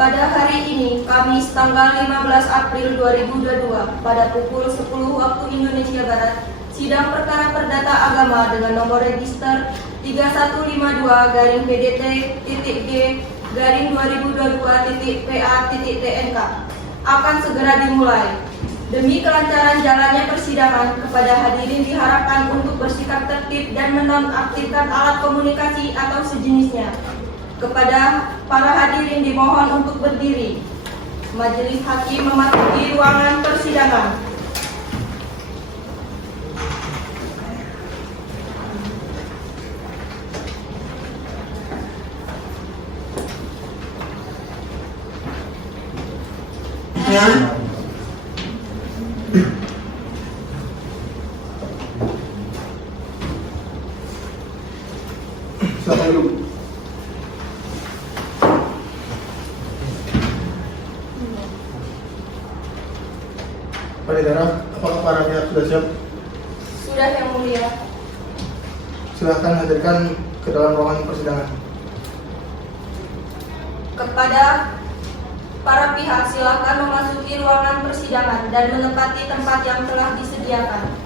Pada hari ini, Kamis tanggal 15 April 2022, pada pukul 10 waktu Indonesia Barat, sidang perkara perdata agama dengan nomor register 3152-PDT-G-2022.PA.TNK akan segera dimulai. Demi kelancaran jalannya persidangan, kepada hadirin diharapkan untuk bersikap tertib dan menonaktifkan alat komunikasi atau sejenisnya. Kepada para hadirin dimohon untuk berdiri. Majelis hakim memasuki ruangan persidangan. Silakan dulu. Panitera, apakah para pihak sudah siap? Sudah, Yang Mulia. Silakan hadirkan ke dalam ruangan persidangan. Kepada para pihak silakan memasuki ruangan persidangan dan menempati tempat yang telah disediakan.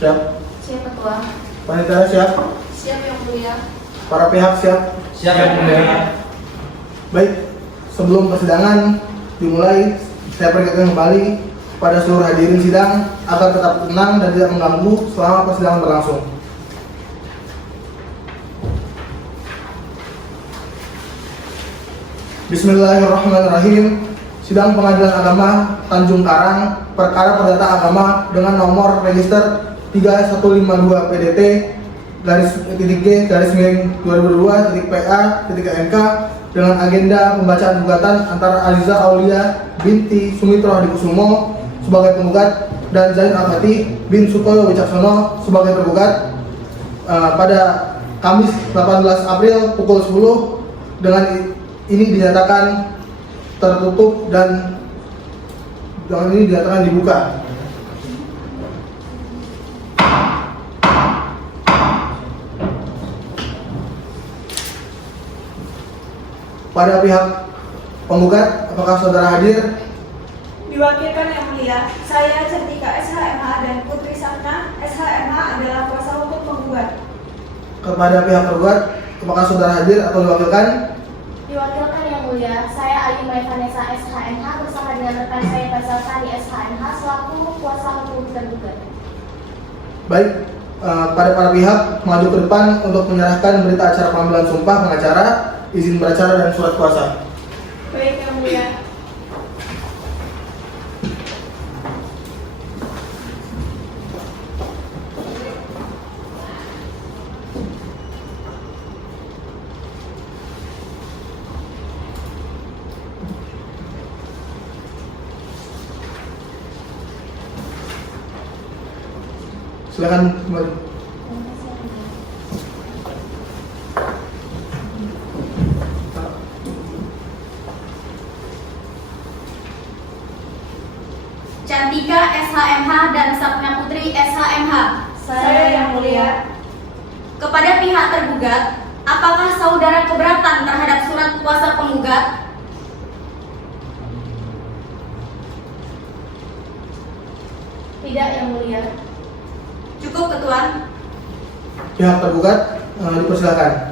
Siap? Siap, Ketua. Panitera siap? Siap, Yang Mulia. Para pihak siap? Siap, Yang Mulia. Baik, sebelum persidangan dimulai, saya peringatkan kembali pada seluruh hadirin sidang agar tetap tenang dan tidak mengganggu selama persidangan berlangsung. Bismillahirrahmanirrahim. Sidang Pengadilan Agama Tanjung Karang, perkara perdata agama dengan nomor register 3152 PDT /G/2022.PA.TNK dengan agenda pembacaan gugatan antara Aziza Aulia binti Sumitro Hadikusumo sebagai penggugat dan Zain Al-Fatih bin Sutoyo Wicaksono sebagai tergugat pada Kamis 18 April pukul 10 dengan ini dinyatakan tertutup dan dengan ini dinyatakan dibuka. Pada pihak penggugat, apakah saudara hadir? Diwakilkan Yang Mulia, saya Cantika SHMH dan Putri Sapna SHMH adalah kuasa hukum penggugat. Kepada pihak tergugat, apakah saudara hadir atau diwakilkan? Diwakilkan Yang Mulia, saya Ali Mai Vanessa SHMH bersama dengan rekan saya Faisal Sari SHMH selaku kuasa hukum tergugat. Baik, pada para pihak maju ke depan untuk menyerahkan berita acara panggilan sumpah pengacara, izin beracara dan surat kuasa. Baik Yang Mulia. Silakan kembali. Cantika SHMH dan Sapna Putri SHMH. Saya Yang Mulia. Kepada pihak tergugat, apakah saudara keberatan terhadap surat kuasa penggugat? Tidak, Yang Mulia. Cukup, Ketua. pihak tergugat dipersilakan.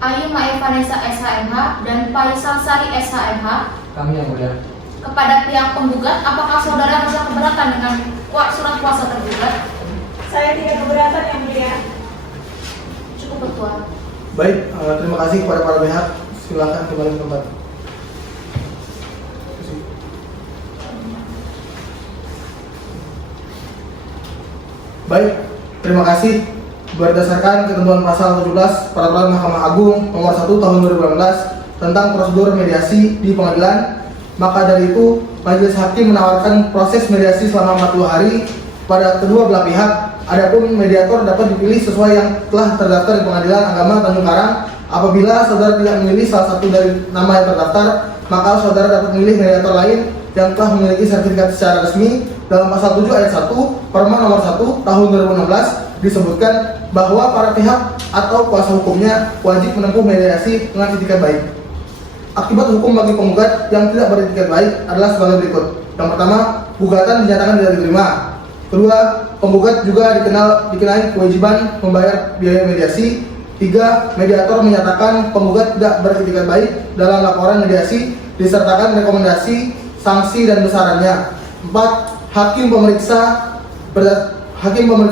Ayu Mae Vanessa SHMH dan Faisal Sari SHMH. Kami yang mulia. Kepada pihak penggugat, apakah saudara merasa keberatan dengan surat kuasa tergugat? Saya tidak keberatan yang mulia. Cukup ketua. Baik, terima kasih kepada para pihak. Silakan kembali ke tempat. Baik, terima kasih. Berdasarkan ketentuan pasal 17 Peraturan Mahkamah Agung Nomor 1 Tahun 2018 tentang prosedur mediasi di pengadilan, maka dari itu Majelis Hakim menawarkan proses mediasi selama 40 hari pada kedua belah pihak. Adapun mediator dapat dipilih sesuai yang telah terdaftar di Pengadilan Agama Tanjung Karang. Apabila saudara tidak memilih salah satu dari nama yang terdaftar, maka saudara dapat memilih mediator lain yang telah memiliki sertifikat secara resmi. Dalam pasal 7 ayat 1 Perma nomor 1 tahun 2016 disebutkan bahwa para pihak atau kuasa hukumnya wajib menempuh mediasi dengan itikat baik. Akibat hukum bagi penggugat yang tidak beretikat baik adalah sebagai berikut. Yang pertama, gugatan dinyatakan tidak diterima. Kedua, penggugat juga dikenai kewajiban membayar biaya mediasi. Tiga, mediator menyatakan penggugat tidak beretikat baik dalam laporan mediasi disertakan rekomendasi, sanksi dan besarannya. Empat, hakim pemeriksa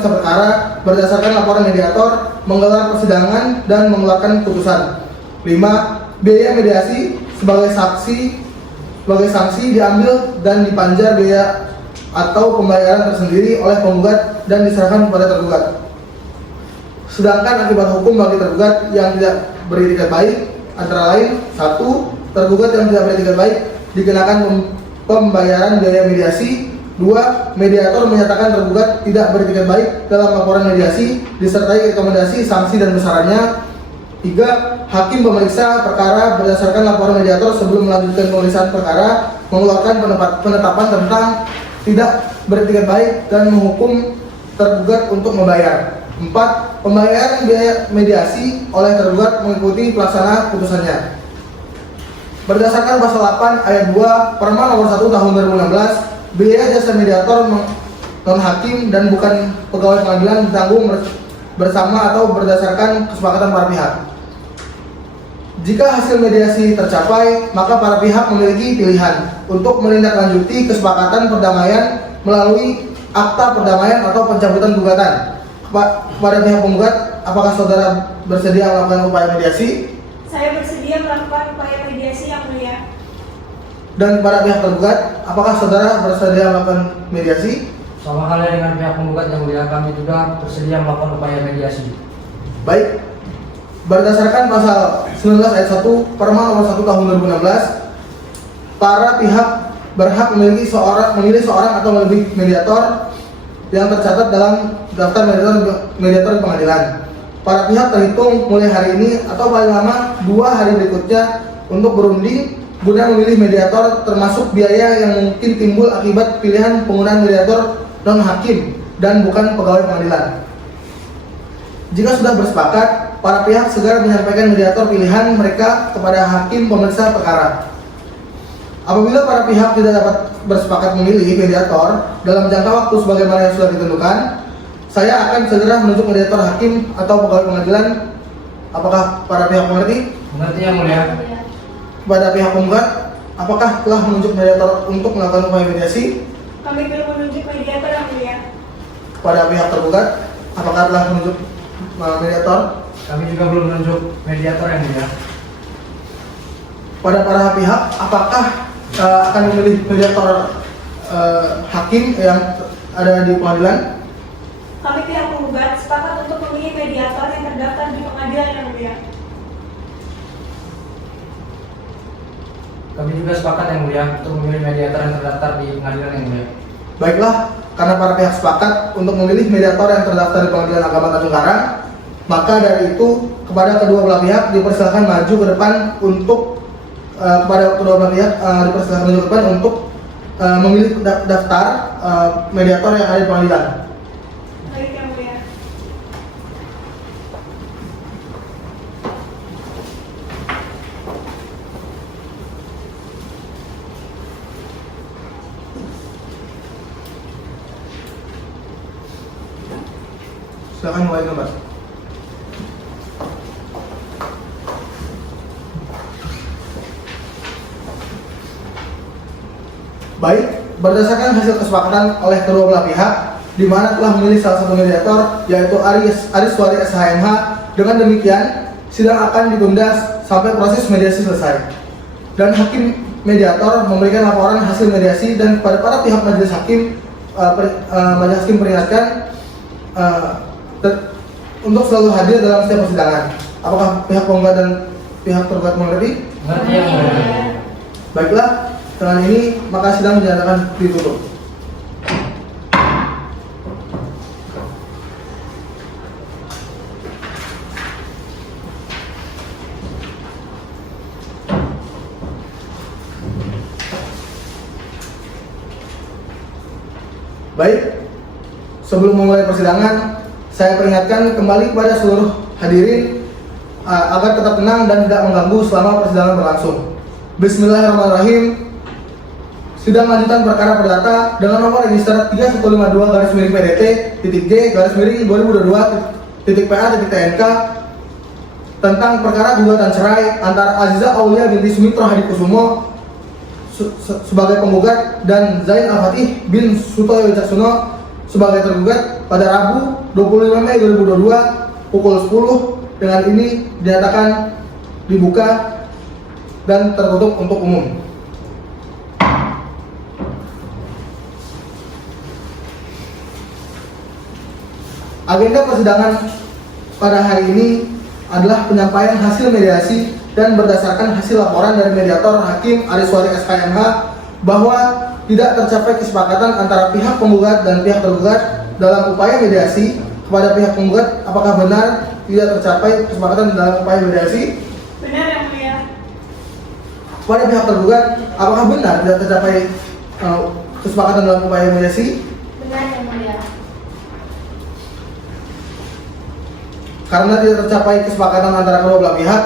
perkara berdasarkan laporan mediator menggelar persidangan dan mengeluarkan putusan. 5. Biaya mediasi sebagai sanksi diambil dan dipanjar biaya atau pembayaran tersendiri oleh penggugat dan diserahkan kepada tergugat. Sedangkan akibat hukum bagi tergugat yang tidak beretikat baik antara lain: 1. Tergugat yang tidak beretikat baik dikenakan pembayaran biaya mediasi. 2. Mediator menyatakan tergugat tidak beretikat baik dalam laporan mediasi disertai rekomendasi, sanksi dan besarannya. 3. Hakim pemeriksa perkara berdasarkan laporan mediator sebelum melanjutkan pemeriksaan perkara mengeluarkan penetapan tentang tidak beretikat baik dan menghukum tergugat untuk membayar. 4. Pembayaran biaya mediasi oleh tergugat mengikuti pelaksana putusannya. Berdasarkan pasal 8 ayat 2 Perma nomor 1 tahun 2016, biaya jasa mediator non-hakim dan bukan pegawai pengadilan ditanggung bersama atau berdasarkan kesepakatan para pihak. Jika hasil mediasi tercapai, maka para pihak memiliki pilihan untuk menindaklanjuti kesepakatan perdamaian melalui akta perdamaian atau pencabutan gugatan. Kepada pihak penggugat, apakah saudara bersedia melakukan upaya mediasi? Saya bersedia melakukan upaya mediasi yang mulia. Dan kepada pihak tergugat, apakah saudara bersedia melakukan mediasi? Sama halnya dengan pihak penggugat yang mulia, kami juga bersedia melakukan upaya mediasi. Baik. Berdasarkan pasal 19 ayat 1 Perma nomor 1 tahun 2016, para pihak berhak memilih seorang atau lebih mediator yang tercatat dalam daftar mediator di pengadilan. Para pihak terhitung mulai hari ini atau paling lama 2 hari berikutnya untuk berunding guna memilih mediator, termasuk biaya yang mungkin timbul akibat pilihan penggunaan mediator non-hakim dan bukan pegawai pengadilan. Jika sudah bersepakat, para pihak segera menyampaikan mediator pilihan mereka kepada hakim pemeriksa perkara. Apabila para pihak tidak dapat bersepakat memilih mediator dalam jangka waktu sebagaimana yang sudah ditentukan, saya akan segera menunjuk mediator hakim atau pegawai pengadilan. Apakah para pihak mengerti? Mengerti yang mulia. Kepada pihak penggugat, apakah telah menunjuk mediator untuk melakukan upaya mediasi? Kami belum menunjuk mediator yang mulia. Kepada pihak tergugat, apakah telah menunjuk mediator? Kami juga belum menunjuk mediator yang mulia. Pada para pihak, apakah akan memilih mediator hakim yang ada di pengadilan? Kami pihak penggugat sepakat untuk memilih mediator yang terdaftar di pengadilan yang mulia. Kami juga sepakat yang mulia untuk memilih mediator yang terdaftar di pengadilan yang mulia. Baiklah, karena para pihak sepakat untuk memilih mediator yang terdaftar di Pengadilan Agama Tanjung Karang, maka dari itu kepada kedua belah pihak dipersilakan maju ke depan untuk kepada kedua belah pihak dipersilakan maju ke depan untuk memilih daftar mediator yang ada di pengadilan. Baik yang mulia. Silakan mulai gambar. Baik, berdasarkan hasil kesepakatan oleh kedua belah pihak, di mana telah memilih salah satu mediator, yaitu Ariswari SHMH. Dengan demikian, sidang akan ditunda sampai proses mediasi selesai. Dan hakim mediator memberikan laporan hasil mediasi dan kepada para pihak majelis hakim, majelis hakim peringatkan untuk selalu hadir dalam setiap persidangan. Apakah pihak penggugat dan pihak tergugat mengerti? Mengerti yang mulia. Baiklah, dengan ini maka sidang dinyatakan ditutup. Baik, sebelum memulai persidangan, saya peringatkan kembali kepada seluruh hadirin agar tetap tenang dan tidak mengganggu selama persidangan berlangsung. Bismillahirrahmanirrahim. Sidang lanjutan perkara perdata dengan nomor register 3152-PDT-G-2022-PA-TNK tentang perkara gugatan cerai antara Aziza Aulia binti Sumitro Hadikusumo sebagai penggugat dan Zain Al-Fatih bin Sutoyo Wicaksono sebagai tergugat pada Rabu 25 Mei 2022 pukul 10. Dengan ini dinyatakan dibuka dan tertutup untuk umum. Agenda persidangan pada hari ini adalah penyampaian hasil mediasi dan berdasarkan hasil laporan dari mediator Hakim Ariswari SHMH bahwa tidak tercapai kesepakatan antara pihak penggugat dan pihak tergugat dalam upaya mediasi. Kepada pihak penggugat, apakah benar tidak tercapai kesepakatan dalam upaya mediasi? Benar yang mulia. Kepada pihak tergugat, apakah benar tidak tercapai kesepakatan dalam upaya mediasi? Benar yang mulia. Karena tidak tercapai kesepakatan antara kedua belah pihak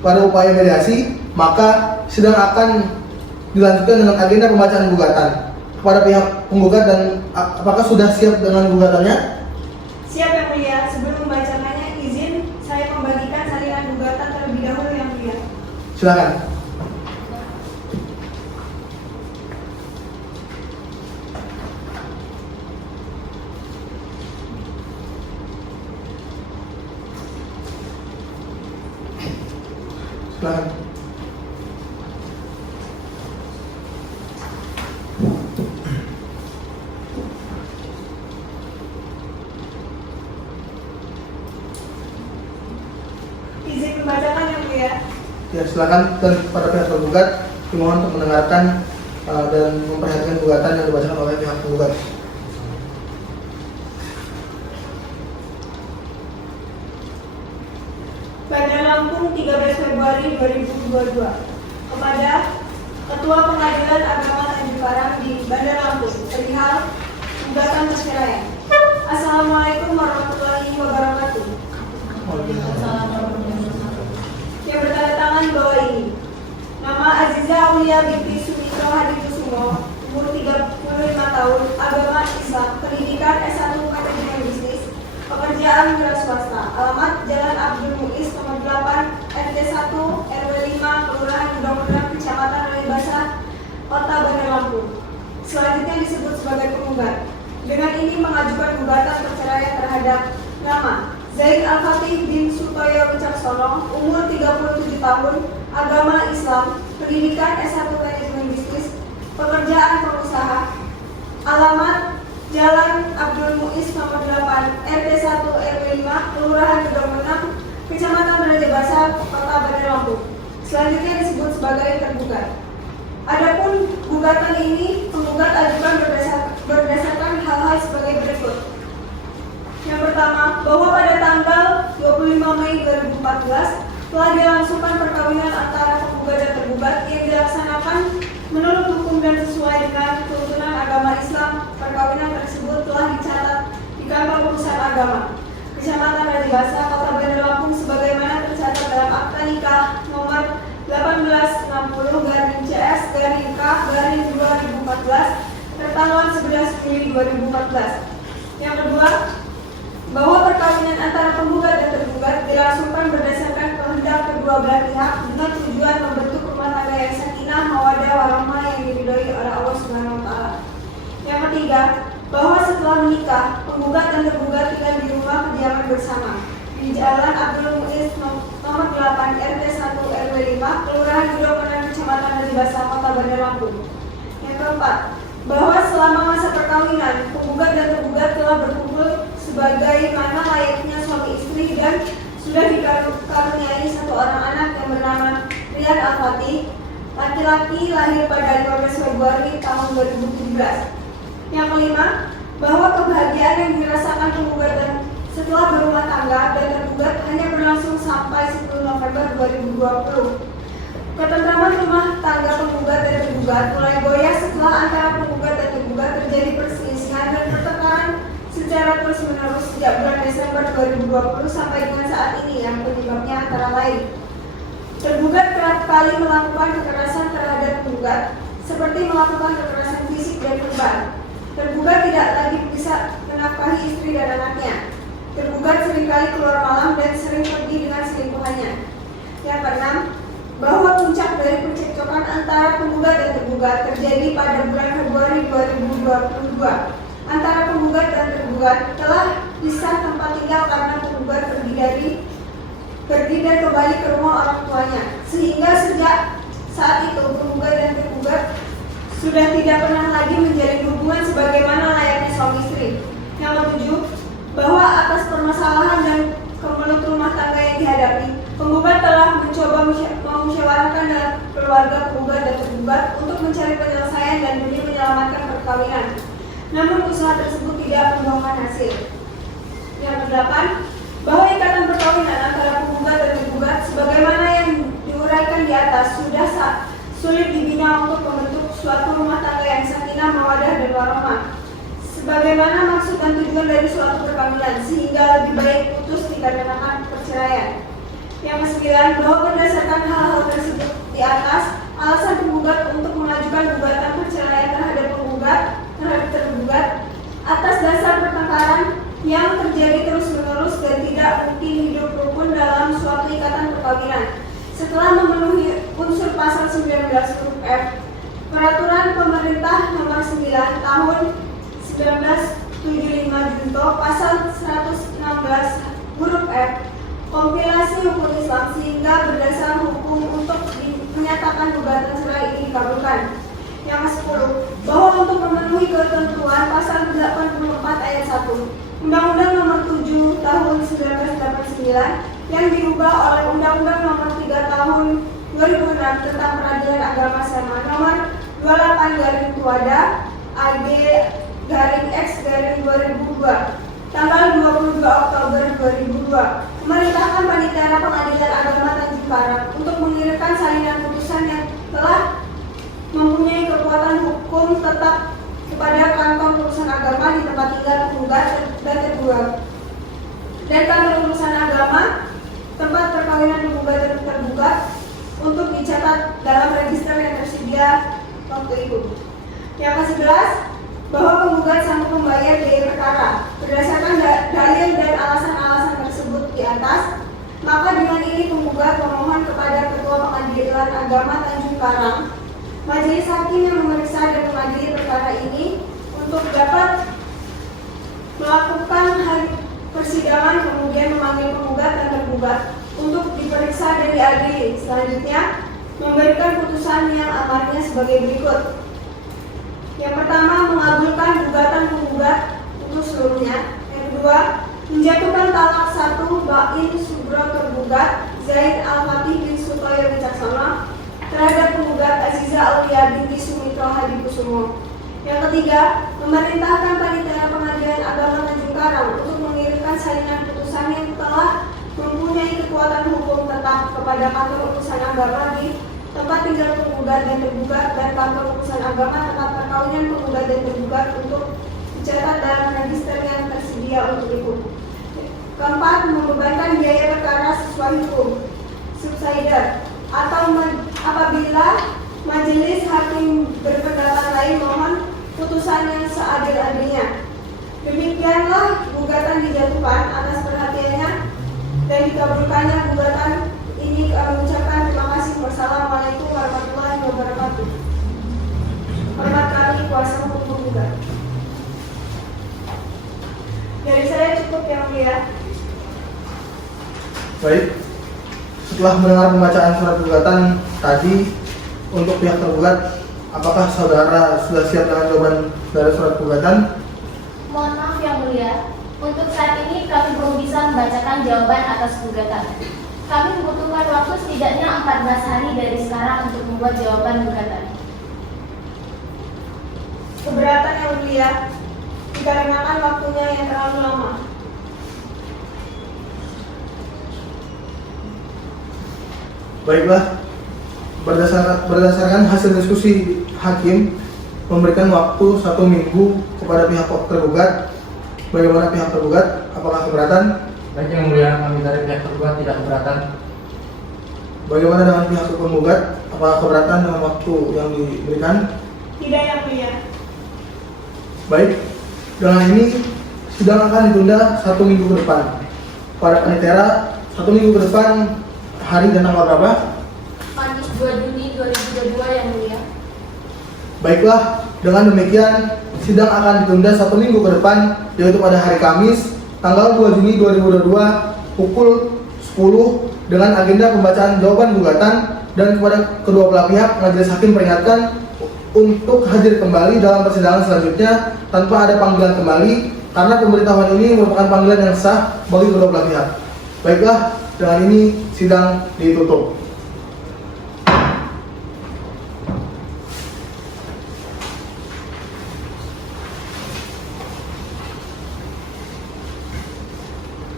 pada upaya mediasi, maka sidang akan dilanjutkan dengan agenda pembacaan gugatan. Kepada pihak penggugat, dan apakah sudah siap dengan gugatannya? Siap yang mulia. Sebelum membacakannya, izin saya membagikan salinan gugatan terlebih dahulu yang mulia. Silakan. Silakan. Izin membacakan yang mulia. Ya, silakan. Dan pada pihak tergugat dimohon untuk mendengarkan dan memperhatikan gugatan yang dibacakan oleh pihak penggugat. Bandar Lampung 13 Februari 2022. Kepada Ketua Pengadilan Agama Tanjung Karang di Bandar Lampung perihal gugatan perceraian. Assalamualaikum warahmatullahi wabarakatuh. Yang bertanda tangan bawah ini. Nama Aziza Aulia binti Sumitro Hadikusumo, umur 35 tahun, agama Islam, pendidikan S1 Manajemen Bisnis, pekerjaan wira swasta, alamat Jalan Abdul Muiz nomor 8 RT 1 RW 5 Kelurahan Gudang-Gudang Kecamatan Kalibasa Kota Bandar Lampung. Selanjutnya disebut sebagai penggugat. Dengan ini mengajukan gugatan perceraian terhadap nama Zain Al-Fatih bin Sutoyo Wicaksono, umur 37 tahun, agama Islam, pendidikan S1 Manajemen Bisnis, pekerjaan pengusaha, alamat Jalan Abdul Muiz nomor 8 RT 1 RW 5 Kelurahan Gedong-Menang Kecamatan Kalibasa Kota Bandar Lampung. Selanjutnya disebut sebagai tergugat. Adapun gugatan ini penggugat ajukan berdasarkan hal-hal sebagai berikut. Yang pertama, bahwa pada tanggal 25 Mei 2014 telah dilangsungkan perkawinan antara penggugat dan tergugat Agama, Kecamatan Rajabasa, Kota Bandar Lampung sebagaimana tercatat dalam Akta Nikah nomor 1860-CS-K-2014 tertanggal 11 Juli 2014. Yang kedua, bahwa perkawinan antara penggugat dan tergugat dilangsungkan berdasarkan kehendak kedua belah pihak dengan tujuan membentuk rumah tangga yang sakinah, mawaddah, warahmah yang diridhoi oleh Allah Subhanahu wa taala. Yang ketiga, bahwa setelah menikah, penggugat dan tergugat tinggal di rumah kediaman bersama di Jalan Abdul Muiz nomor 8 RT 1 RW 5 Kelurahan Widokonan Kecamatan Rajabasa, Kota Bandar Lampung. Yang keempat, bahwa selama masa perkawinan, penggugat dan tergugat telah berkumpul sebagai mana layaknya suami istri dan sudah dikaruniai satu orang anak yang bernama Rian Al-Fatih, laki-laki, lahir pada 15 Februari tahun 2017. Yang kelima, bahwa kebahagiaan yang dirasakan penggugat dan setelah berumah tangga dan tergugat hanya berlangsung sampai 10 November 2020. Ketentraman rumah tangga penggugat dan tergugat mulai goyah setelah antara penggugat dan tergugat terjadi perselisihan dan pertengkaran secara terus-menerus sejak bulan Desember 2020 sampai dengan saat ini yang penyebabnya antara lain: tergugat kerap kali melakukan kekerasan terhadap penggugat, seperti melakukan kekerasan fisik dan verbal. Tergugat tidak lagi bisa menafkahi istri dan anaknya. Tergugat seringkali keluar malam dan sering pergi dengan selingkuhannya. Yang keenam, bahwa puncak dari percekcokan antara penggugat dan tergugat terjadi pada bulan Februari 2022. Antara penggugat dan tergugat telah pisah tempat tinggal karena penggugat pergi dan kembali ke rumah orang tuanya, sehingga sejak saat itu penggugat dan tergugat sudah tidak pernah lagi menjalin hubungan sebagaimana layaknya suami istri. Yang ketujuh, bahwa atas permasalahan dan kemelut rumah tangga yang dihadapi, penggugat telah mencoba memusyawarahkan dengan keluarga penggugat dan tergugat untuk mencari penyelesaian dan demi menyelamatkan perkawinan. Namun usaha tersebut tidak membuahkan hasil. Yang kedelapan, bahwa ikatan perkawinan antara penggugat dan tergugat sebagaimana yang diuraikan di atas sudah sulit dibina untuk membentuk suatu rumah tangga yang sakinah, mawaddah, dan warahmah sebagaimana maksud dan tujuan dari suatu perkawinan, sehingga lebih baik putus dikarenakan perceraian. Yang kesembilan, bahwa berdasarkan hal-hal tersebut di atas, alasan penggugat untuk mengajukan gugatan perceraian terhadap tergugat atas dasar pertengkaran yang terjadi terus-menerus dan tidak mungkin hidup rukun dalam suatu ikatan perkawinan. Setelah memenuhi unsur pasal 19 huruf F Peraturan Pemerintah Nomor 9 Tahun 1975 Junto Pasal 116 huruf F kompilasi hukum Islam, sehingga berdasar hukum untuk menyatakan gugatan cerai ini dikabulkan. Yang ke-10, bahwa untuk memenuhi ketentuan pasal 84 ayat 1 Undang-Undang Nomor 7 Tahun 1989 yang diubah oleh Undang-Undang Nomor 3 Tahun 2006 tentang Peradilan Agama Sama Nomor 28/Tuada AG/X/2002 tanggal 22 Oktober 2002 memerintahkan Panitia Pengadilan Agama Tanjung Karang untuk mengirimkan salinan putusan yang telah mempunyai kekuatan hukum tetap kepada kantor urusan agama di tempat tinggal penggugat dan tergugat, dan kantor urusan agama tempat perkawinan penggugat dan tergugat untuk dicatat dalam register yang tersedia waktu itu. Yang ke-11, bahwa penggugat sanggup membayar biaya perkara berdasarkan dalil dan alasan-alasan tersebut di atas, maka dengan ini penggugat memohon kepada Ketua Pengadilan Agama Tanjung Karang, Majelis Hakim yang memeriksa dan mengadili perkara ini untuk dapat melakukan persidangan, kemudian memanggil penggugat dan tergugat untuk diperiksa dan diadili. Selanjutnya, memberikan putusan yang amarnya sebagai berikut. Yang pertama, mengabulkan gugatan penggugat untuk seluruhnya. Yang kedua, menjatuhkan talak 1 Bain Subro tergugat Zaid Al-Fatih bin Sutoyo Wicaksono terhadap penggugat Aziza Aulia binti Sumitro Hadikusumo. Yang ketiga, memerintahkan Panitia Pengadilan Agama Tanjung Karang untuk mengirimkan salinan putusan yang telah mempunyai kekuatan hukum tetap kepada kantor urusan agama di tempat tinggal penggugat dan tergugat dan kantor urusan agama tempat perkawinan penggugat dan tergugat untuk dicatat dalam register yang tersedia untuk itu. Keempat, membebankan biaya perkara sesuai hukum subsidiar atau apabila majelis hakim berpendapat lain mohon putusan yang seadil-adilnya. Demikianlah gugatan dijatuhkan atas perhatiannya dan dikabulkannya gugatan ini. Kami mengucapkan terima kasih. Wassalamualaikum warahmatullahi wabarakatuh. Hormat kami kuasa hukum penggugat. Dari saya cukup yang mulia. Baik, setelah mendengar pembacaan surat gugatan tadi untuk pihak tergugat, apakah saudara sudah siap dengan jawaban dari surat gugatan? Mohon maaf yang mulia, untuk saat ini kami belum bisa membacakan jawaban atas gugatan. Kami membutuhkan waktu setidaknya 14 hari dari sekarang untuk membuat jawaban gugatan. Keberatan yang mulia, dikarenakan waktunya yang terlalu lama. Baiklah, berdasarkan hasil diskusi hakim memberikan waktu 1 minggu kepada pihak tergugat. Bagaimana pihak tergugat? Apakah keberatan? Baik yang mulia, kami dari pihak tergugat tidak keberatan. Bagaimana dengan pihak penggugat? Apakah keberatan dengan waktu yang diberikan? Tidak yang mulia. Baik, dengan ini sidang akan ditunda 1 minggu ke depan. Para panitera, 1 minggu ke depan, hari dan tanggal berapa? Kamis 2 Juni 2022 yang mulia. Baiklah, dengan demikian sidang akan ditunda 1 minggu ke depan, yaitu pada hari Kamis, tanggal 2 Juni 2022 pukul 10 dengan agenda pembacaan jawaban gugatan, dan kepada kedua belah pihak majelis hakim peringatkan untuk hadir kembali dalam persidangan selanjutnya tanpa ada panggilan kembali, karena pemberitahuan ini merupakan panggilan yang sah bagi kedua belah pihak. Baiklah, dengan ini sidang ditutup.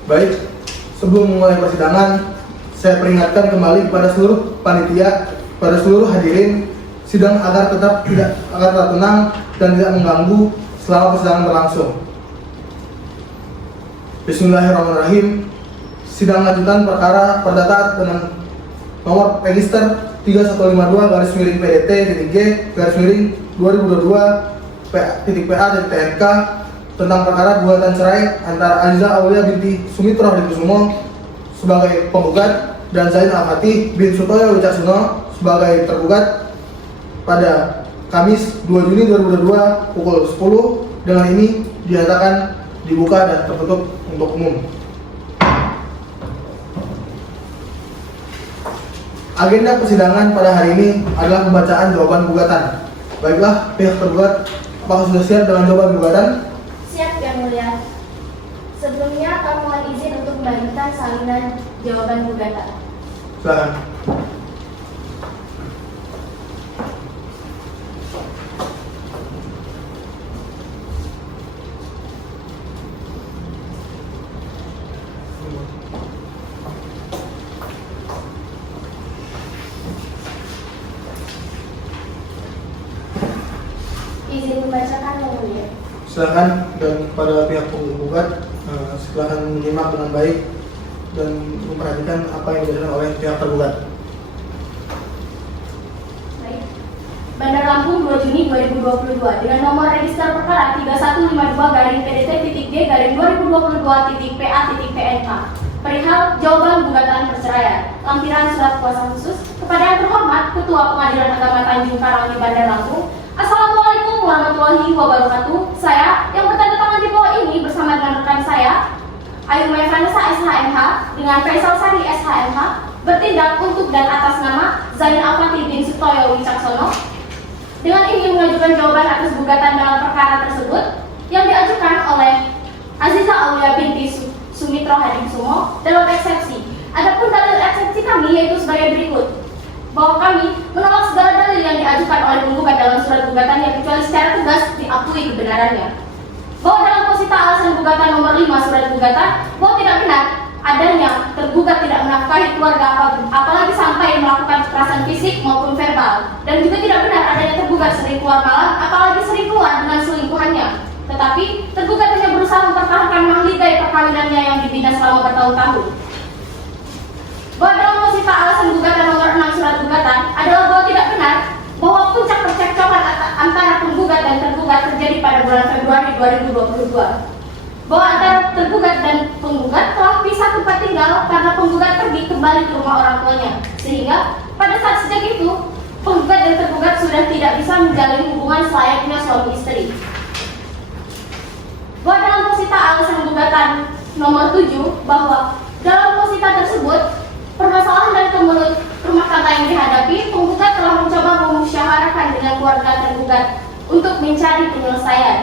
Baik, sebelum memulai persidangan, saya peringatkan kembali kepada seluruh panitia, pada seluruh hadirin, sidang agar tetap tenang dan tidak mengganggu selama persidangan berlangsung. Bismillahirrahmanirrahim. Sidang lanjutan perkara perdata dengan nomor register 3152-G/2022-PA.TNK tentang perkara gugatan cerai antara Aziza Aulia binti Sumitro Hadikusumo sebagai penggugat dan Zain Al-Fatih bin Sutoyo Wicaksono sebagai tergugat pada Kamis 2 Juni 2022 pukul 10. Dengan ini dinyatakan dibuka dan tertutup untuk umum. Agenda persidangan pada hari ini adalah pembacaan jawaban gugatan. Baiklah, pihak tergugat, apakah sudah siap dengan jawaban gugatan? Siap yang mulia. Sebelumnya kami mohon izin untuk membagikan salinan jawaban gugatan. Silakan. Izin membacakan yang mulia. Silakan, dan pada pihak penggugat silakan menyimak dengan baik dan memperhatikan apa yang dijelaskan oleh pihak tergugat. Baik. Bandar Lampung 2 Juni 2022 dengan nomor register perkara 3152-PDT-G/2022-PA.PNK perihal jawaban gugatan perceraian. Lampiran surat kuasa khusus kepada yang terhormat Ketua Pengadilan Agama Tanjung Karang di Bandar Lampung. Assalamualaikum warahmatullahi wabarakatuh. Saya yang bertanda tangan di bawah ini bersama dengan rekan saya Ayu Mai Vanessa SHMH dengan Faisal Sari SHMH bertindak untuk dan atas nama Zain Al-Fatih bin Sutoyo Wicaksono dengan ingin mengajukan jawaban atas gugatan dalam perkara tersebut yang diajukan oleh Aziza Aulia binti Sumitro Hadikusumo dalam eksepsi. Adapun dalil eksepsi kami yaitu sebagai berikut: bahwa kami menolak segala dalil yang diajukan oleh penggugat dalam surat gugatannya kecuali secara tegas diakui kebenarannya. Bahwa dalam posita alasan gugatan nomor 5 surat gugatan bahwa tidak benar adanya tergugat tidak menafkahi keluarga apalagi sampai melakukan kekerasan fisik maupun verbal, dan juga tidak benar adanya tergugat sering keluar malam apalagi sering keluar dengan selingkuhannya. Tetapi tergugat hanya berusaha mempertahankan mahligai perkawinannya yang dibina selama bertahun-tahun. Bahwa dalam posisi alasan gugatan nomor 6 surat gugatan adalah bahwa tidak benar bahwa puncak percekcokan antara penggugat dan tergugat terjadi pada bulan Februari 2022. Bahwa antara tergugat dan penggugat telah pisah tempat tinggal karena penggugat pergi kembali ke rumah orang tuanya, sehingga pada saat sejak itu penggugat dan tergugat sudah tidak bisa menjalin hubungan selayaknya suami istri. Bahwa dalam posita alasan gugatan nomor 7 bahwa dalam posita tersebut permasalahan dan kemelut rumah tangga yang dihadapi, penggugat telah mencoba memusyawarahkan dengan keluarga tergugat untuk mencari penyelesaian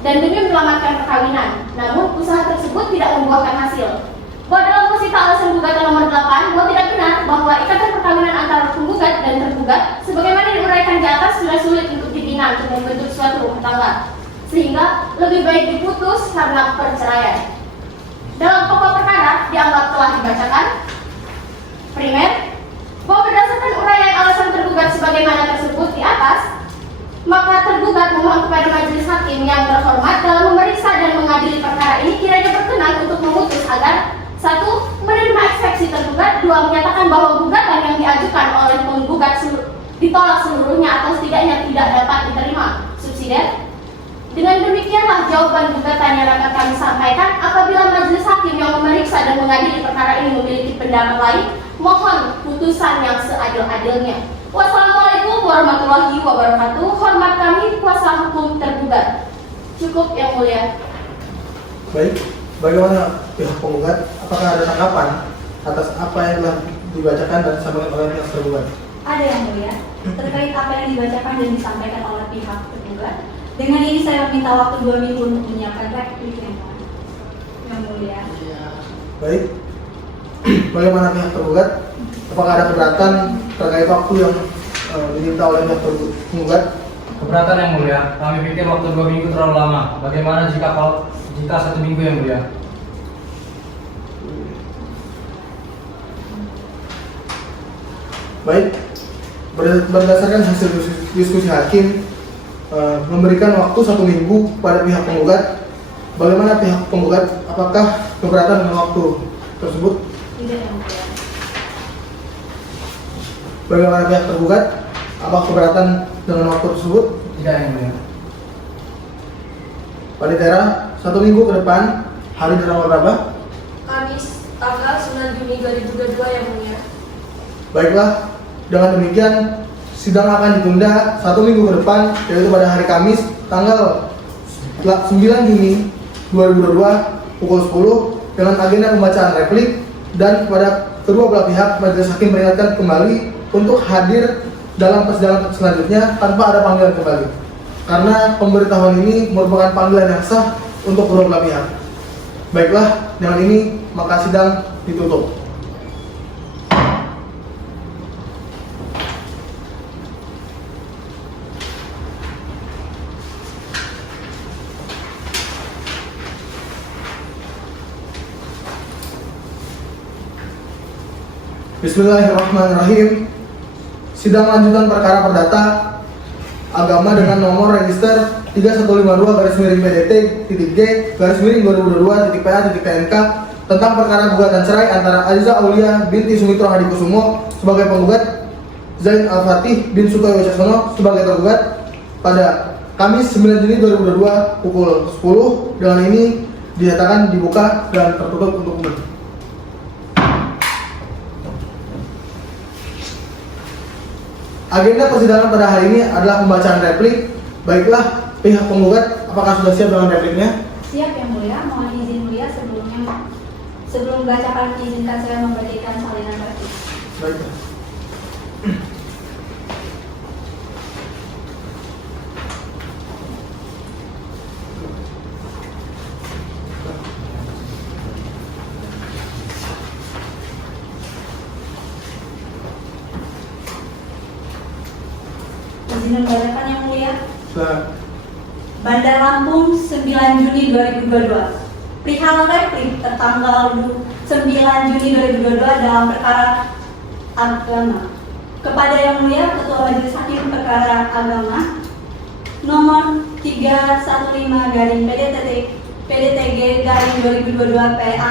dan demi menyelamatkan perkawinan. Namun usaha tersebut tidak membuahkan hasil. Bahwa dalam posita alasan gugatan nomor 8 bahwa tidak benar bahwa ikatan perkawinan antara penggugat dan tergugat sebagaimana diuraikan di atas sudah sulit untuk dibina untuk membentuk suatu rumah tangga, sehingga lebih baik diputus karena perceraian. Dalam pokok perkara dianggap telah dibacakan. Primer, bahwa berdasarkan uraian alasan tergugat sebagaimana tersebut di atas, maka tergugat memohon kepada majelis hakim yang terhormat dalam memeriksa dan mengadili perkara ini kiranya berkenan untuk memutus agar 1. Menerima eksepsi tergugat, 2. Menyatakan bahwa gugatan yang diajukan oleh penggugat ditolak seluruhnya atau setidaknya tidak dapat diterima subsidiar. Dengan demikianlah jawaban gugatan yang dapat kami sampaikan. Apabila majelis hakim yang memeriksa dan mengadili perkara ini memiliki pendapat lain, mohon putusan yang seadil-adilnya. Wassalamualaikum warahmatullahi wabarakatuh. Hormat kami kuasa hukum tergugat. Cukup yang mulia. Baik, bagaimana pihak penggugat? Apakah ada tanggapan atas apa yang telah dibacakan dan disampaikan oleh pihak tergugat? Ada yang mulia, terkait apa yang dibacakan dan disampaikan oleh pihak tergugat. Dengan ini saya meminta waktu 2 minggu untuk menyiapkan replik yang mulia. Baik, bagaimana pihak tergugat? Apakah ada keberatan terkait waktu yang diminta oleh pihak penggugat? Keberatan yang mulia, kami pikir waktu 2 minggu terlalu lama. Bagaimana jika 1 minggu yang mulia? Baik, berdasarkan hasil diskusi hakim memberikan waktu 1 minggu pada pihak penggugat. Bagaimana pihak penggugat? Apakah keberatan dengan waktu tersebut? Tidak yang mulia. Bagaimana pihak tergugat? Apakah keberatan dengan waktu tersebut? Tidak yang mulia. Panitera, 1 minggu ke depan, hari dan tanggal berapa? Kamis tanggal 9 Juni 2022 yang mulia. Baiklah, dengan demikian sidang akan ditunda 1 minggu ke depan, yaitu pada hari Kamis tanggal 9 Juni 2022 pukul 10 dengan agenda pembacaan replik, dan kepada kedua belah pihak majelis hakim meringatkan kembali untuk hadir dalam persidangan selanjutnya tanpa ada panggilan kembali, karena pemberitahuan ini merupakan panggilan yang sah untuk kedua belah pihak. Baiklah, dengan ini maka sidang ditutup. Bismillahirrahmanirrahim. Sidang lanjutan perkara perdata agama dengan nomor register 3152-PDT-G-2022-PA-PNK tentang perkara gugatan cerai antara Aziza Aulia binti Sumitro Hadikusumo sebagai penggugat, Zain Al-Fatih bin Sukoyo Wicaksono sebagai tergugat pada Kamis 9 Juni 2022 pukul 10. Dengan ini dinyatakan dibuka dan tertutup untuk umum. Agenda persidangan pada hari ini adalah pembacaan replik. Baiklah, pihak penggugat, apakah sudah siap dengan repliknya? Siap yang mulia, mohon izin mulia sebelum membacakan izinkan saya membacakan salinan replik. Baiklah. Izin membacakan yang mulia. Silakan. Bandar Lampung 9 Juni 2022. Perihal replik tertanggal 9 Juni 2022 dalam perkara agama. Kepada yang mulia Ketua Majelis Hakim Perkara Agama nomor 315 garing PDTG garing 2022 PA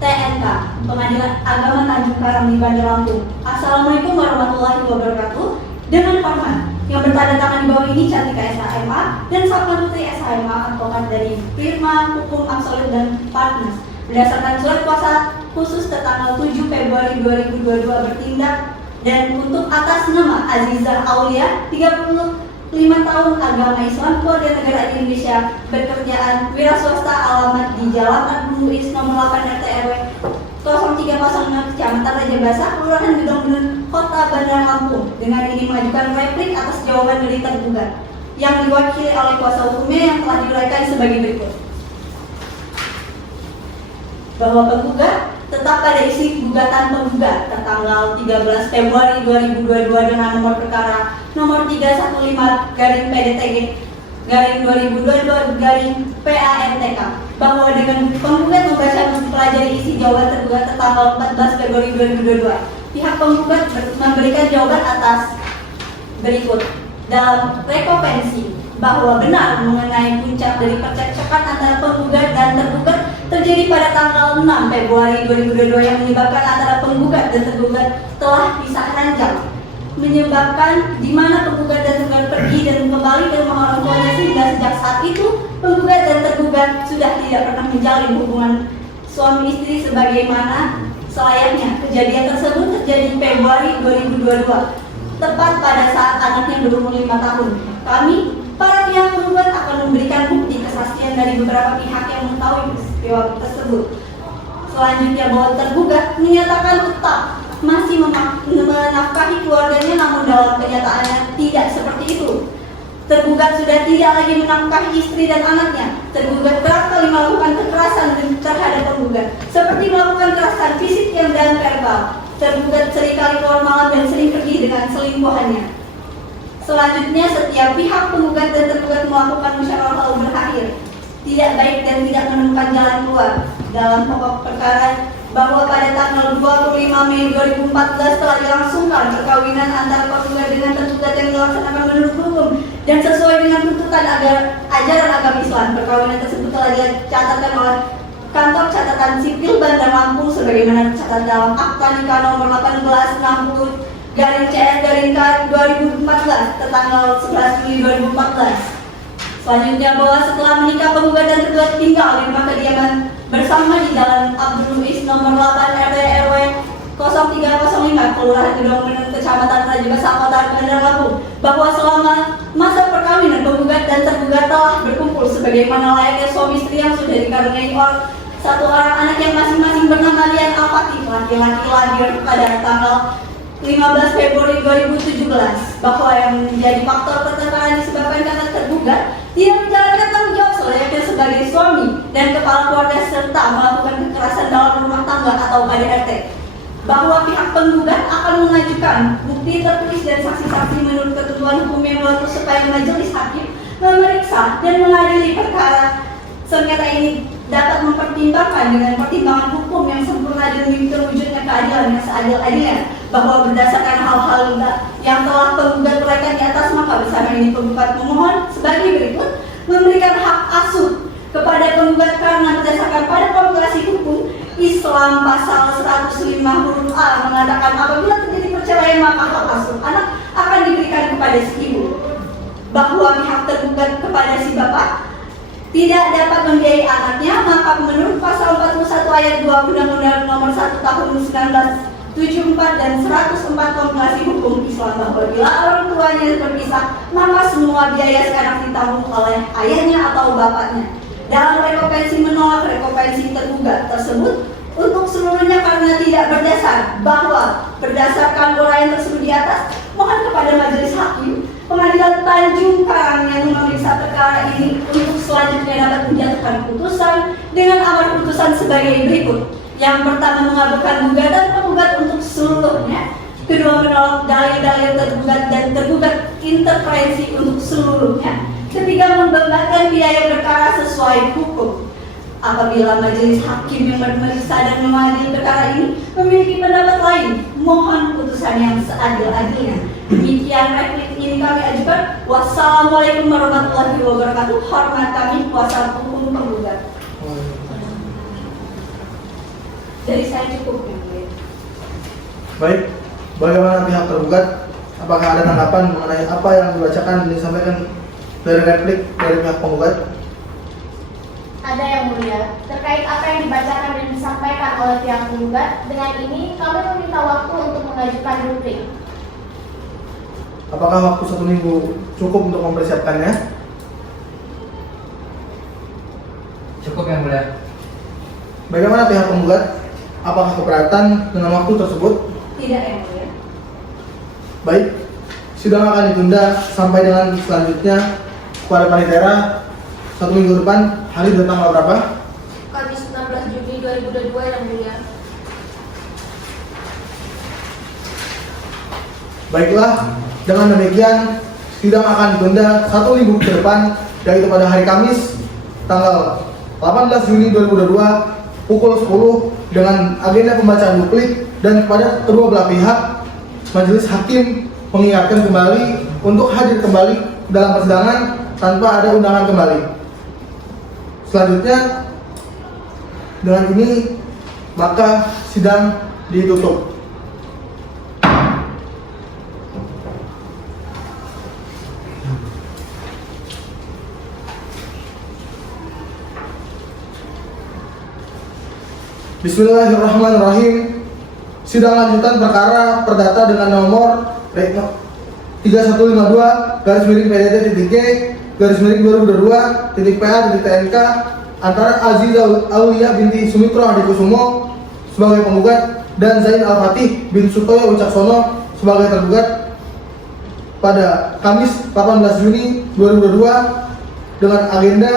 TNK Pengadilan Agama Tanjung Karang di Bandar Lampung. Assalamualaikum warahmatullahi wabarakatuh. Dengan hormat yang bertanda tangan di bawah ini Cantika SHMA dan Sapna Putri SHMA advokat dari firma hukum Absolut dan Partners berdasarkan surat kuasa khusus tertanggal 7 Februari 2022 bertindak dan untuk atas nama Azizah Aulia 35 tahun agama Islam keluarga negara Indonesia berkerjaan wira swasta alamat di Jalan Muis nomor 8 RT RW 0306 Kecamatan Raja Basah Kelurahan Gedong Bener Kota Bandar Lampung dengan ini mengajukan replik atas jawaban dari tergugat yang diwakili oleh kuasa hukumnya yang telah diuraikan sebagai berikut. Bahwa penggugat tetap pada isi gugatan penggugat tertanggal 13 Februari 2022 dengan nomor perkara nomor 315 garing PDTG garing 2022 garing PANTK bahwa dengan penggugat membaca mempelajari isi jawaban tergugat tertanggal 14 Februari 2022 pihak penggugat memberikan jawaban atas berikut dalam rekopensi bahwa benar mengenai puncak dari percekcokan antara penggugat dan tergugat terjadi pada tanggal 6 Februari 2022 yang menyebabkan antara penggugat dan tergugat telah pisah ranjang, menyebabkan di mana penggugat dan tergugat pergi dan kembali ke rumah orang tuanya sehingga sejak saat itu penggugat dan tergugat sudah tidak pernah menjalin hubungan suami istri sebagaimana selayaknya. Kejadian tersebut terjadi Februari 2022 tepat pada saat anaknya berumur 5 tahun. Kami para pihak penggugat akan memberikan bukti kesaksian dari beberapa pihak yang mengetahui peristiwa tersebut. Selanjutnya bahwa tergugat menyatakan tetap masih menafkahi keluarganya, namun dalam kenyataannya tidak seperti itu. Tergugat sudah tidak lagi menafkahi istri dan anaknya. Tergugat kerap kali melakukan kekerasan terhadap penggugat, seperti melakukan kekerasan fisik dan verbal. Tergugat seringkali keluar malam dan sering pergi dengan selingkuhannya. Selanjutnya, setiap pihak penggugat dan tergugat melakukan musyawarah lalu berakhir tidak baik dan tidak menemukan jalan keluar. Dalam pokok perkara bahwa pada tanggal 25 Mei 2014 telah dilangsungkan perkawinan antara penggugat dengan tergugat yang dilaksanakan menurut hukum dan sesuai dengan tuntutan ajaran agama Islam. Perkawinan tersebut telah dicatatkan oleh Kantor Catatan Sipil Bandar Lampung sebagaimana tercatat dalam Akta Nikah nomor 1860 garing CS garing K 2014 tertanggal 11 Juli 2014. Selanjutnya bahwa setelah menikah penggugat dan tergugat tinggal di rumah kediaman bersama di Jalan Abdul Muiz nomor 8 RT RW 0305 Kelurahan Gedong Bener Kecamatan Raja Basah Kota Bandar Lampung bahwa selama masa perkawinan penggugat dan tergugat telah berkumpul sebagaimana layaknya suami istri yang sudah dikaruniai satu orang anak yang masing-masing bernama Lian Al-Fatih laki-laki lahir pada tanggal 15 Februari 2017 bahwa yang menjadi faktor pertengkaran disebabkan karena tergugat tidak menjalankan tanggung jawab selayaknya sebagai suami dan kepala keluarga serta melakukan kekerasan dalam rumah tangga atau KDRT. Bahwa pihak penggugat akan mengajukan bukti tertulis dan saksi-saksi menurut ketentuan hukum yang berlaku supaya majelis hakim memeriksa dan mengadili perkara sengketa ini dapat mempertimbangkan dengan pertimbangan hukum yang sempurna demi terwujudnya keadilan yang seadil-adilnya. Bahwa berdasarkan hal-hal yang telah penggugat uraikan di atas, maka bersama ini penggugat memohon sebagai berikut: memberikan hak asuh kepada penggugat karena berdasarkan pada formulasi hukum Islam pasal 105 huruf A mengatakan apabila terjadi perceraian maka hak asuh anak akan diberikan kepada si ibu. Bahwa pihak tergugat kepada si bapak tidak dapat membiayai anaknya, maka menurut pasal 41 ayat 2 Undang-Undang nomor 1 tahun 1974 dan 104 formulasi hukum Islam bahwa bila orang tuanya berpisah, maka semua biaya sekarang ditanggung oleh ayahnya atau bapaknya. Dalam rekopensi menolak rekopensi tergugat tersebut untuk seluruhnya karena tidak berdasar, bahwa berdasarkan uraian tersebut di atas, mohon kepada majelis hakim Pengadilan Tanjung Karang yang memeriksa perkara ini untuk selanjutnya dapat menjatuhkan putusan dengan amar putusan sebagai berikut. Yang pertama, mengabulkan gugatan penggugat untuk seluruhnya. Kedua, menolak dalil-dalil tergugat dan tergugat interferensi untuk seluruhnya. Ketiga, membebankan biaya perkara sesuai hukum. Apabila majelis hakim yang memeriksa dan mengadili perkara ini memiliki pendapat lain, mohon putusan yang seadil-adilnya. Demikian replik ini ingin kami ajukan. Wassalamualaikum warahmatullahi wabarakatuh. Hormat kami kuasa hukum penggugat. Dari saya cukup yang mulia. Baik, bagaimana pihak tergugat? Apakah ada tanggapan mengenai apa yang dibacakan dan disampaikan dari replik dari pihak penggugat? Ada yang mulia, terkait apa yang dibacakan dan disampaikan oleh pihak penggugat, dengan ini kami meminta waktu untuk mengajukan duplik. Apakah waktu 1 minggu cukup untuk mempersiapkannya? Cukup yang mulia. Bagaimana pihak penggugat? Apakah keberatan dengan waktu tersebut? Tidak yang mulia. Baik, sidang akan ditunda sampai dengan selanjutnya kepada panitera 1 minggu depan, hari dan tanggal berapa? Kamis 16 Juni 2022 yang mulia. Baiklah, dengan demikian sidang akan ditunda 1 minggu ke depan, yaitu pada hari Kamis tanggal 18 Juni 2022 pukul 10 dengan agenda pembacaan duplik, dan kepada kedua belah pihak majelis hakim mengingatkan kembali untuk hadir kembali dalam persidangan tanpa ada undangan kembali. Selanjutnya dengan ini maka sidang ditutup. Bismillahirrahmanirrahim. Sidang lanjutan perkara perdata dengan nomor 3152/PDT.G/2022.PA.TNK antara Aziza Aulia binti Sumitro Hadikusumo sebagai penggugat dan Zain Al-Fatih bin Sutoyo Wicaksono sebagai tergugat pada Kamis 18 Juni 2022 dengan agenda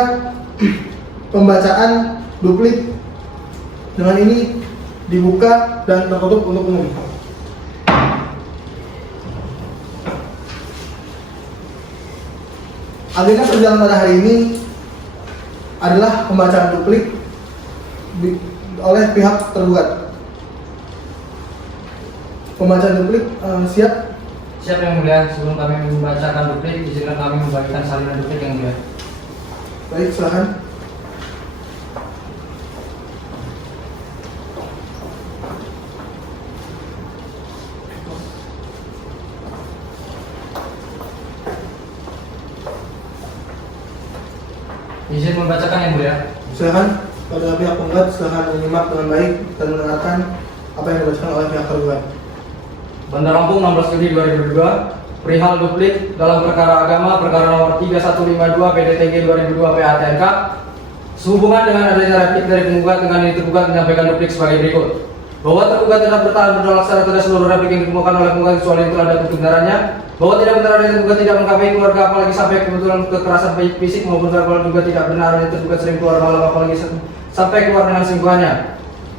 pembacaan duplik. Dengan ini dibuka dan tertutup untuk umum. Agenda persidangan pada hari ini adalah pembacaan duplik oleh pihak tergugat. Pembacaan duplik siap? Siap yang mulia. Sebelum kami membacakan duplik, izinkan kami membagikan salinan duplik yang mulia. Baik, silakan. Izin membacakan yang mulia. Silakan pada pihak penggugat, silakan menyimak dengan baik dan mendengarkan apa yang dibacakan oleh pihak tergugat. Bandar Lampung 16 Juli 2022 perihal duplik dalam perkara agama perkara nomor 3152 PDTG 2002 PA.TNK sehubungan dengan adanya replik dari penggugat, dengan ini tergugat menyampaikan duplik sebagai berikut: bahwa tergugat tidak bertahan berdasar atas seluruh replik yang ditemukan oleh penggugat kecuali yang telah ada kebenarannya, bahwa tidak benar adanya tergugat tidak mengkafiri keluarga apalagi sampai kebetulan kekerasan baik fisik maupun verbal, juga tidak benar adanya tergugat sering keluar malam apalagi sampai keluar dengan selingkuhannya.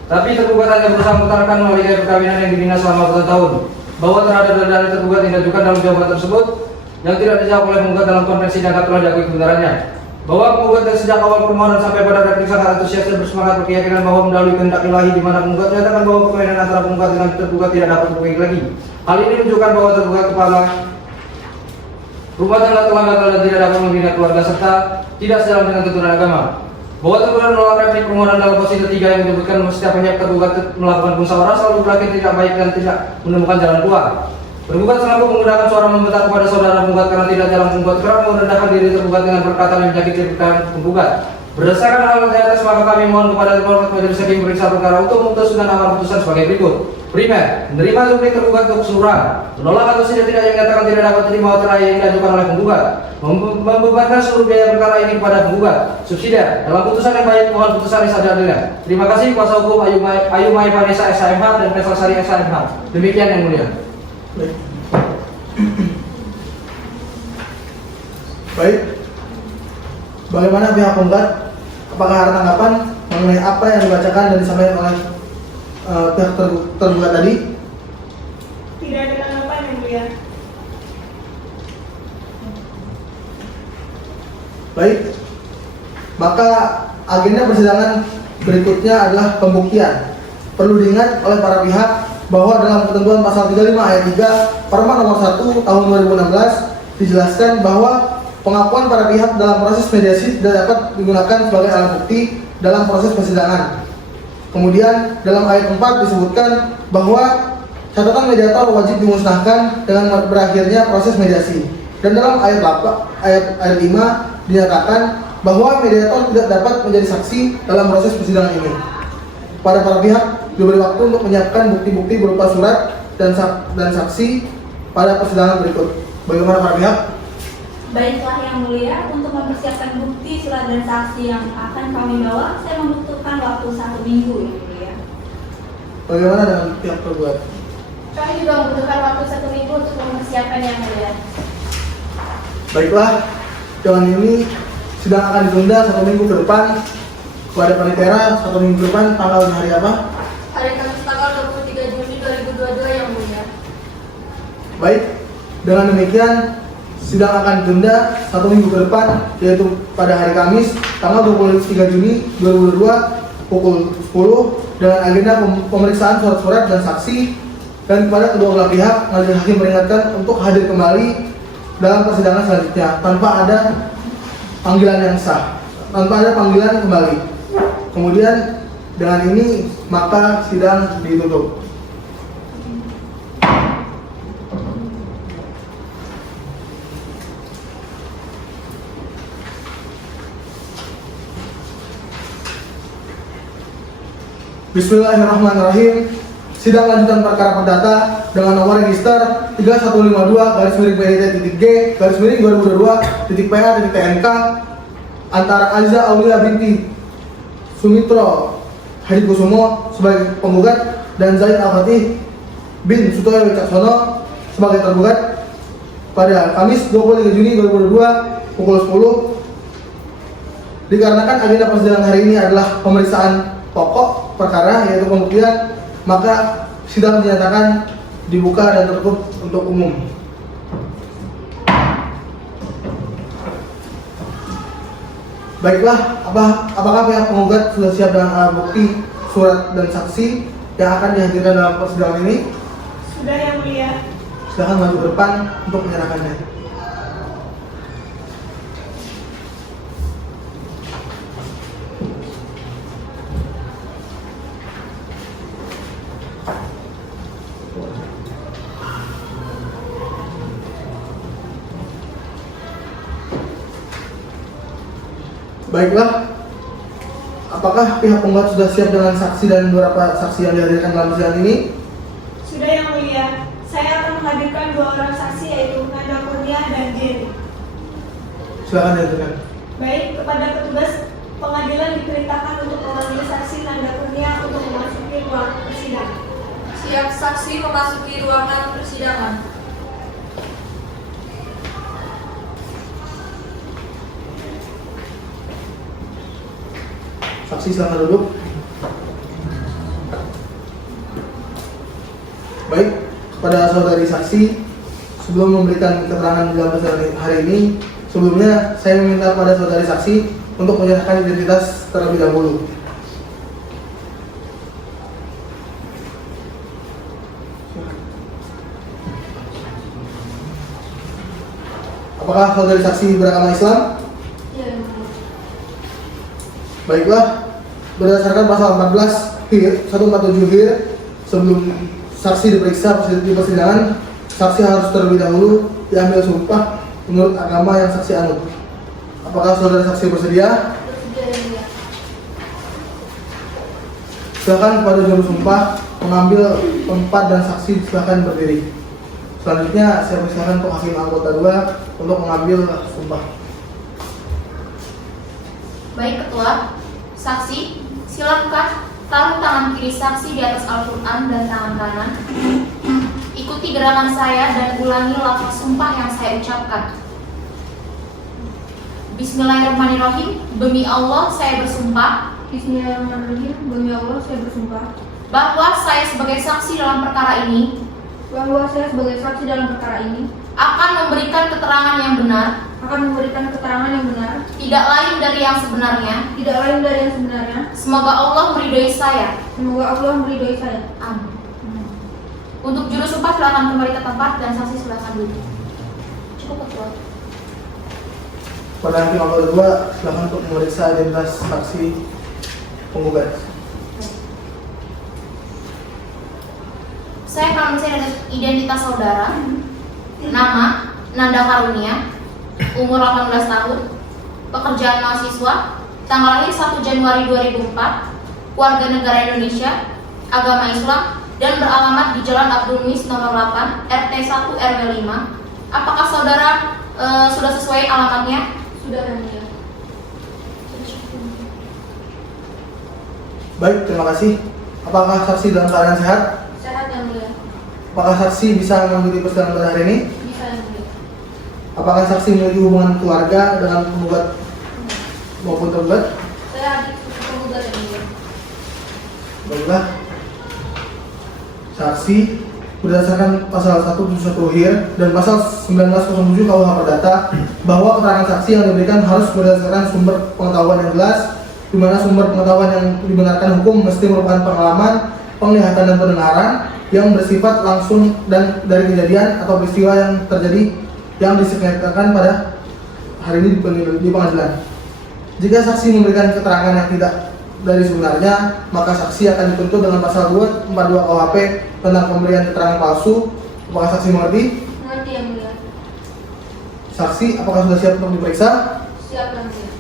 Tapi tergugat hanya berusaha mengutarakan melalui gaya perkawinan yang dibina selama bertahun-tahun, bahwa terhadap dalil tergugat yang diajukan dalam jawaban tersebut yang tidak dijawab oleh penggugat dalam konvensi dianggap telah diakui kebenarannya, bahwa penggugat dari sejak awal permohonan sampai pada replik sangat antusias dan bersemangat berkeyakinan bahwa mendahului kehendak ilahi, di mana penggugat menyatakan bahwa perkahwinan antara penggugat dengan tergugat tidak dapat diperbaiki lagi. Hal ini menunjukkan bahwa tergugat kepala rumah tangga telah gagal dan tidak dapat membina keluarga serta tidak sejalan dengan tuntunan agama. Bahwa tergugat menolak replik permohonan dalam posisi ketiga yang menyebutkan setiap pihak tergugat melakukan musyawarah selalu berakhir tidak baik dan tidak menemukan jalan keluar. Tergugat selalu menggunakan suara membentak kepada saudara penggugat karena tidak jalan penggugat kerap merendahkan diri tergugat dengan perkataan yang menyakiti penggugat. Berdasarkan hal di atas, maka kami mohon kepada tergugat majelis hakim memeriksa perkara untuk memutuskan amar putusan sebagai berikut. Primer, menerima duplik tergugat untuk keseluruhan, menolak atau tidak yang menyatakan tidak dapat terima materi yang diajukan oleh penggugat, membebankan seluruh biaya perkara ini kepada penggugat. Subsidiar, dalam putusan yang baik mohon putusan yang seadil-adilnya. Terima kasih kuasa hukum Ayu Mai Vanessa SHMH dan Faisal Sari SHMH. Demikian yang mulia. Baik. Bagaimana pihak penggugat? Apakah ada tanggapan mengenai apa yang dibacakan dan disampaikan oleh pihak tergugat tadi? Tidak ada tanggapan yang mulia. Baik. Maka agenda persidangan berikutnya adalah pembuktian. Perlu diingat oleh para pihak bahwa dalam ketentuan pasal 35 ayat 3 Perma nomor 1 tahun 2016 dijelaskan bahwa pengakuan para pihak dalam proses mediasi tidak dapat digunakan sebagai alat bukti dalam proses persidangan. Kemudian dalam ayat 4 disebutkan bahwa catatan mediator wajib dimusnahkan dengan berakhirnya proses mediasi. Dan dalam ayat 5 dinyatakan bahwa mediator tidak dapat menjadi saksi dalam proses persidangan ini. Pada para pihak diberi waktu untuk menyiapkan bukti-bukti berupa surat dan saksi pada persidangan berikut. Bagaimana para pihak? Baiklah yang mulia, untuk mempersiapkan bukti, surat dan saksi yang akan kami bawa, saya membutuhkan waktu 1 minggu yang mulia. Bagaimana dengan pihak tergugat? Kami juga membutuhkan waktu 1 minggu untuk mempersiapkan yang mulia. Baiklah, dengan ini sidang akan ditunda 1 minggu ke depan. Kepada Panitera 1 minggu ke depan, tanggal dan hari apa? Hari Kamis tanggal 23 Juni 2022 yang mulia. Baik, dengan demikian sidang akan ditunda 1 minggu ke depan, yaitu pada hari Kamis tanggal 23 Juni 2022 pukul 10 dengan agenda pemeriksaan surat-surat dan saksi. Dan kepada kedua belah pihak, majelis hakim meringatkan untuk hadir kembali dalam persidangan selanjutnya tanpa ada panggilan yang sah, tanpa ada panggilan kembali. Kemudian dengan ini maka sidang ditutup. Bismillahirrahmanirrahim. Sidang lanjutan perkara perdata dengan nomor register 3152-G/2022-PA.TNK antara Aziza Aulia binti Sumitro Hadikusumo sebagai penggugat dan Zaid Al-Fatih bin Sutoyo Wicaksono sebagai tergugat pada Kamis 23 Juni 2022 pukul 10. Dikarenakan agenda persidangan hari ini adalah pemeriksaan pokok perkara yaitu pembuktian, maka sidang dinyatakan dibuka dan tertutup untuk umum. Baiklah, apakah pihak penggugat sudah siap dengan alat bukti, surat dan saksi yang akan dihadirkan dalam persidangan ini? Sudah yang mulia. Silakan maju ke depan untuk menyerahkannya. Baiklah, apakah pihak penggugat sudah siap dengan saksi dan beberapa saksi yang dihadirkan dalam persidangan ini? Sudah yang mulia. Saya akan menghadirkan 2 orang saksi yaitu Nanda Kurnia dan Jerry. Silakan dihadirkan. Baik, kepada petugas pengadilan diperintahkan untuk memanggil saksi Nanda Kurnia untuk memasuki ruang persidangan. Siap saksi memasuki ruangan persidangan. Saksi silakan duduk. Baik, kepada saudari saksi, sebelum memberikan keterangan dalam persidangan hari ini, sebelumnya saya meminta kepada saudari saksi untuk menyerahkan identitas terlebih dahulu. Apakah saudari saksi beragama Islam? Ya. Baiklah, berdasarkan pasal 147 Hir, sebelum saksi diperiksa di persidangan, saksi harus terlebih dahulu diambil sumpah menurut agama yang saksi anut. Apakah saudara saksi bersedia? Bersedia yang mulia. Silakan kepada juru sumpah mengambil tempat dan saksi silakan berdiri. Selanjutnya saya persilakan untuk hakim anggota 2 untuk mengambil sumpah. Baik Ketua, saksi, silakan taruh tangan kiri saksi di atas Al-Quran dan tangan kanan. Ikuti gerakan saya dan ulangi lafaz sumpah yang saya ucapkan. Bismillahirrahmanirrahim. Demi Allah saya bersumpah. Bismillahirrahmanirrahim. Demi Allah saya bersumpah Bahwa saya sebagai saksi dalam perkara ini bahwa saya sebagai saksi dalam perkara ini akan memberikan keterangan yang benar, tidak lain dari yang sebenarnya. Semoga Allah meridhoi saya. Amin. Untuk juru sumpah silakan kembali ke tempat dan saksi silakan duduk. Cukup ketua. Pada hakim anggota 2, silakan untuk memeriksa identitas saksi penggugat. Saya akan mencari identitas saudara. Nama Nanda Karunia, umur 18 tahun, pekerjaan mahasiswa, tanggal lahir 1 Januari 2004, warga negara Indonesia, agama Islam, dan beralamat di Jalan Abdul Muiz nomor 8, RT 1 RW 5. Apakah saudara sudah sesuai alamatnya? Sudah, Yang Mulia. Baik, terima kasih. Apakah saksi dalam keadaan sehat? Sehat, Yang Mulia. Apakah saksi bisa mengikuti persidangan pada hari ini? Bisa, Yang Mulia. Apakah saksi memiliki hubungan keluarga dengan penggugat maupun tergugat? Saya adik penggugat, Yang Mulia. Baiklah. Saksi berdasarkan pasal 171 HIR dan pasal 1907 KUH Perdata bahwa keterangan saksi yang diberikan harus berdasarkan sumber pengetahuan yang jelas, di mana sumber pengetahuan yang dibenarkan hukum mesti merupakan pengalaman, penglihatan dan pendengaran yang bersifat langsung dan dari kejadian atau peristiwa yang terjadi yang disengketakan pada hari ini di pengadilan. Jika saksi memberikan keterangan yang tidak dari sebenarnya, maka saksi akan dituntut dengan pasal 242 KUHP tentang pemberian keterangan palsu. Apakah saksi mengerti? Mengerti, Yang Mulia. Saksi, apakah sudah siap untuk diperiksa? Siap, Yang Mulia.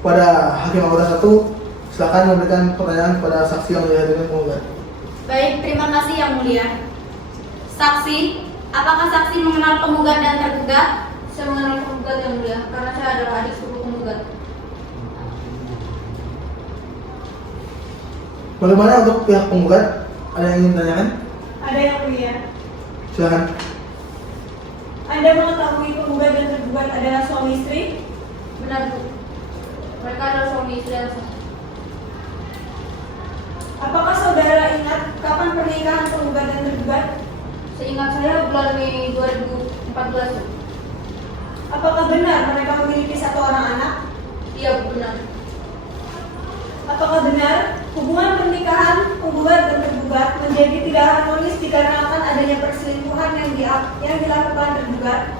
Pada hakim anggota 1, silakan memberikan pertanyaan kepada saksi yang dihadirkan penggugat. Baik, terima kasih Yang Mulia. Saksi, apakah saksi mengenal penggugat dan tergugat? Saya mengenal penggugat, Yang Mulia, karena saya adalah adik sepupu penggugat. Bagaimana untuk pihak penggugat? Ada yang ingin ditanyakan? Ada Yang Mulia. Silakan. Anda mengetahui penggugat dan tergugat adalah suami istri? Benar, Bu. Mereka adalah suami istri yang sah. Apakah saudara ingat kapan pernikahan penggugat dan tergugat? Seingat saya bulan Mei 2014. Apakah benar mereka memiliki satu orang anak? Iya, Bu, benar. Apakah benar hubungan pernikahan penggugat dan tergugat menjadi tidak harmonis dikarenakan adanya perselingkuhan yang dilakukan tergugat?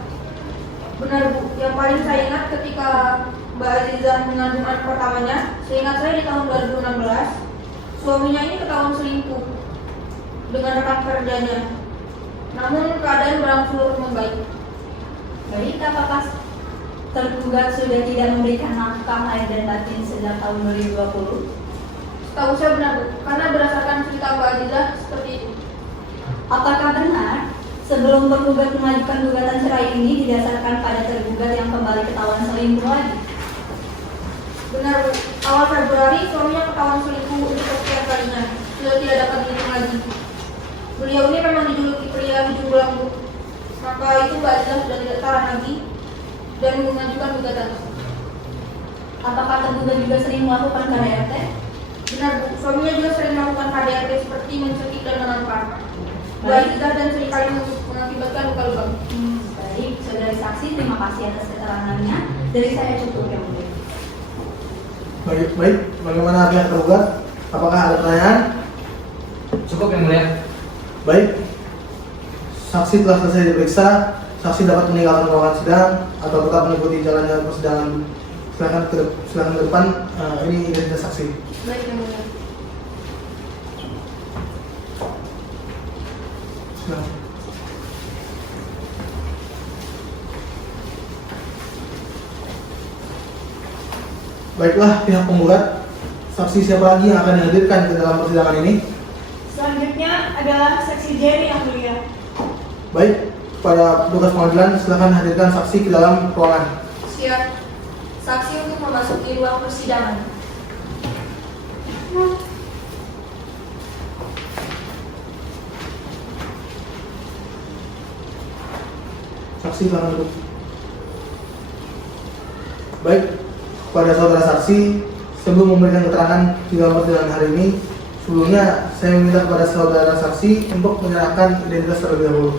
Benar, Bu. Yang paling saya ingat ketika Mbak Azizah mengandung anak pertamanya, seingat saya di tahun 2016, suaminya ini ketahuan selingkuh dengan rekan kerjanya. Namun keadaan berangsur membaik. Baik, apakah tergugat sudah tidak memberikan nafkah lahir dan batin sejak tahun 2020? Tahu saya benar, Bu, karena berdasarkan cerita Mbak Azizah seperti itu. Apakah benar sebelum tergugat mengajukan gugatan cerai ini didasarkan pada tergugat yang kembali ketahuan selingkuh lagi? Benar, Bu. Awal Februari suaminya ketahuan selingkuh untuk kesekian kalinya. Sudah tidak dapat dihitung lagi. Beliau ini memang dijuluki pria hidung belang, Bu. Maka itu Mbak Azizah sudah tidak tahan lagi dan mengajukan gugatan. Apakah tergugat juga sering melakukan KDRT? Benar, Bu. Suaminya juga sering melakukan KDRT seperti mencekik dan menampar. Mbak Azizah dan seringkali mengakibatkan luka-luka. Baik, saudari saksi, terima kasih atas keterangannya. Dari saya cukup yang mulia. Baik. Bagaimana pihak tergugat? Apakah ada pertanyaan? Cukup Yang Mulia. Baik. Saksi telah selesai diperiksa. Saksi dapat meninggalkan ruangan sidang atau tetap mengikuti jalannya persidangan. Silakan ke depan. Ini identitas saksi. Baik, Yang Mulia. Silakan. Baiklah, pihak penggugat, saksi siapa lagi yang akan dihadirkan ke dalam persidangan ini? Selanjutnya adalah saksi Jerry yang mulia. Baik, pada petugas pengadilan silakan hadirkan saksi ke dalam ruangan. Siap. Saksi untuk memasuki ruang persidangan. Saksi silakan duduk. Baik, pada saudara saksi, sebelum memberikan keterangan di dalam persidangan hari ini, sebelumnya saya meminta kepada saudara saksi untuk menyerahkan identitas terlebih dahulu.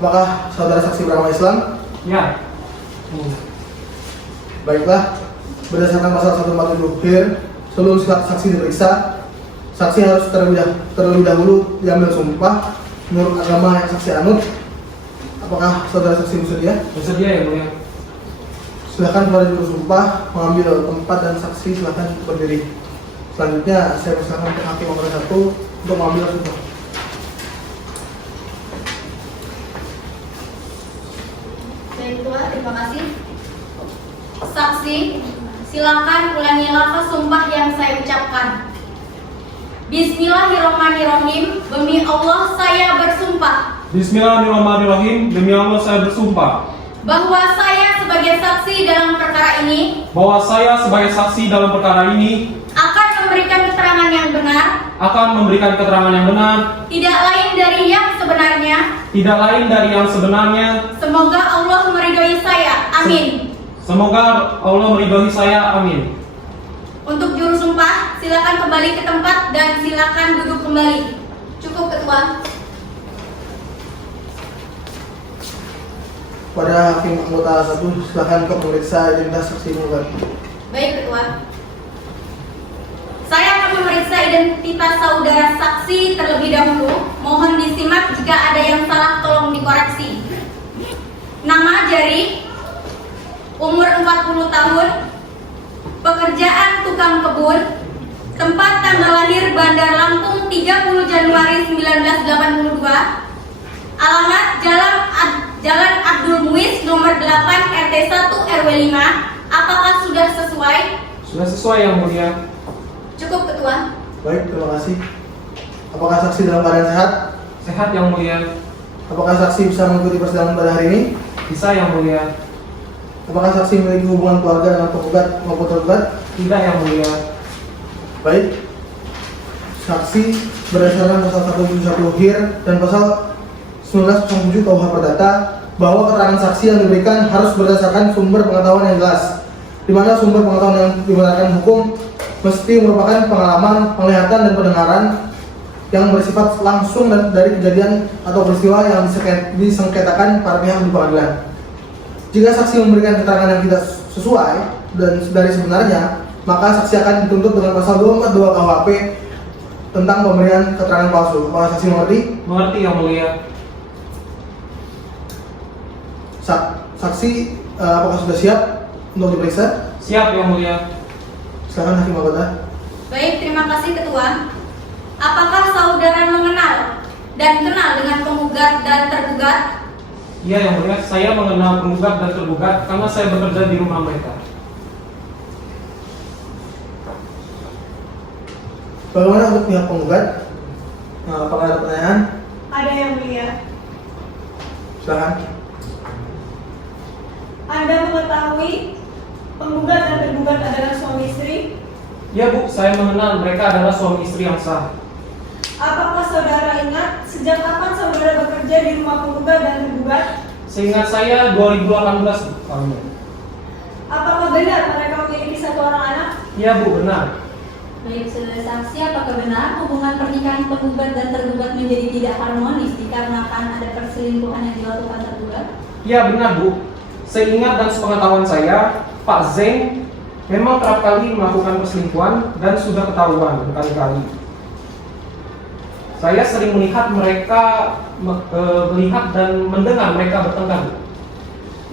Apakah saudara saksi beragama Islam? Ya. Baiklah, berdasarkan pasal 147 HIR, sebelum saksi diperiksa, Saksi harus terlebih dahulu diambil sumpah menurut agama yang saksi anut. Apakah saudara saksi bersedia? Bersedia yang mulia. Silakan kepada juru sumpah mengambil tempat dan saksi silakan berdiri. Selanjutnya saya persilakan ke hakim nomor 1 untuk mengambil sumpah. Baik Ketua, terima kasih. Saksi, silakan ulangi lafaz sumpah yang saya ucapkan. Bismillahirrahmanirrahim. Demi Allah saya bersumpah Bismillahirrahmanirrahim. Demi Allah saya bersumpah bahwa saya sebagai saksi dalam perkara ini bahwa saya sebagai saksi dalam perkara ini akan memberikan keterangan yang benar, tidak lain dari yang sebenarnya. Semoga Allah meridhoi saya. Amin. Semoga Allah meridhoi saya. Amin. Untuk juru sumpah, silakan kembali ke tempat dan silakan duduk kembali. Cukup Ketua. Pada hakim anggota 1 silakan untuk memeriksa identitas saksi penggugat. Baik Ketua. Saya akan memeriksa identitas saudara saksi terlebih dahulu. Mohon disimak, jika ada yang salah tolong dikoreksi. Nama Jari, umur 40 tahun, pekerjaan tukang kebun, tempat tanggal lahir Bandar Lampung 30 Januari 1982, alamat Jalan Abdul Muiz nomor 8 RT 1 RW 5. Apakah sudah sesuai? Sudah sesuai yang mulia. Cukup Ketua. Baik, terima kasih. Apakah saksi dalam keadaan sehat? Sehat yang mulia. Apakah saksi bisa mengikuti persidangan pada hari ini? Bisa yang mulia. Apakah saksi memiliki hubungan keluarga dengan penggugat maupun tergugat? Tidak yang mulia. Baik. Saksi berdasarkan pasal 171 HIR dan pasal 1907 KUH Perdata bahwa keterangan saksi yang diberikan harus berdasarkan sumber pengetahuan yang jelas, di mana sumber pengetahuan yang dibenarkan hukum mesti merupakan pengalaman, penglihatan, dan pendengaran yang bersifat langsung dari kejadian atau peristiwa yang disengketakan para pihak di pengadilan. Jika saksi memberikan keterangan yang tidak sesuai dan dari sebenarnya, maka saksi akan dituntut dengan pasal 242 KUHP tentang pemberian keterangan palsu. Apakah saksi mengerti? Mengerti yang mulia. Saksi apakah sudah siap untuk diperiksa? Siap yang mulia. Silakan hakim anggota. Baik, terima kasih Ketua. Apakah saudara mengenal dan kenal dengan penggugat dan tergugat? Iya yang mulia, saya mengenal penggugat dan tergugat karena saya bekerja di rumah mereka. Bagaimana untuk pihak penggugat? Apakah ada pertanyaan? Ada yang mulia. Silakan. Anda mengetahui penggugat dan tergugat adalah suami istri? Ya Bu, saya mengenal mereka adalah suami istri yang sah. Apakah saudara ingat sejak kapan saudara bekerja di rumah penggugat dan tergugat? Seingat saya 2018 tahunnya. Apakah benar mereka memiliki satu orang anak? Iya Bu, benar. Baik, saudara saksi, apakah benar hubungan pernikahan penggugat dan tergugat menjadi tidak harmonis dikarenakan ada perselingkuhan yang dilakukan tergugat? Iya benar Bu. Seingat dan sepengetahuan saya, Pak Zeng memang kerap kali melakukan perselingkuhan dan sudah ketahuan berkali-kali. Saya sering melihat mereka melihat dan mendengar mereka bertengkar.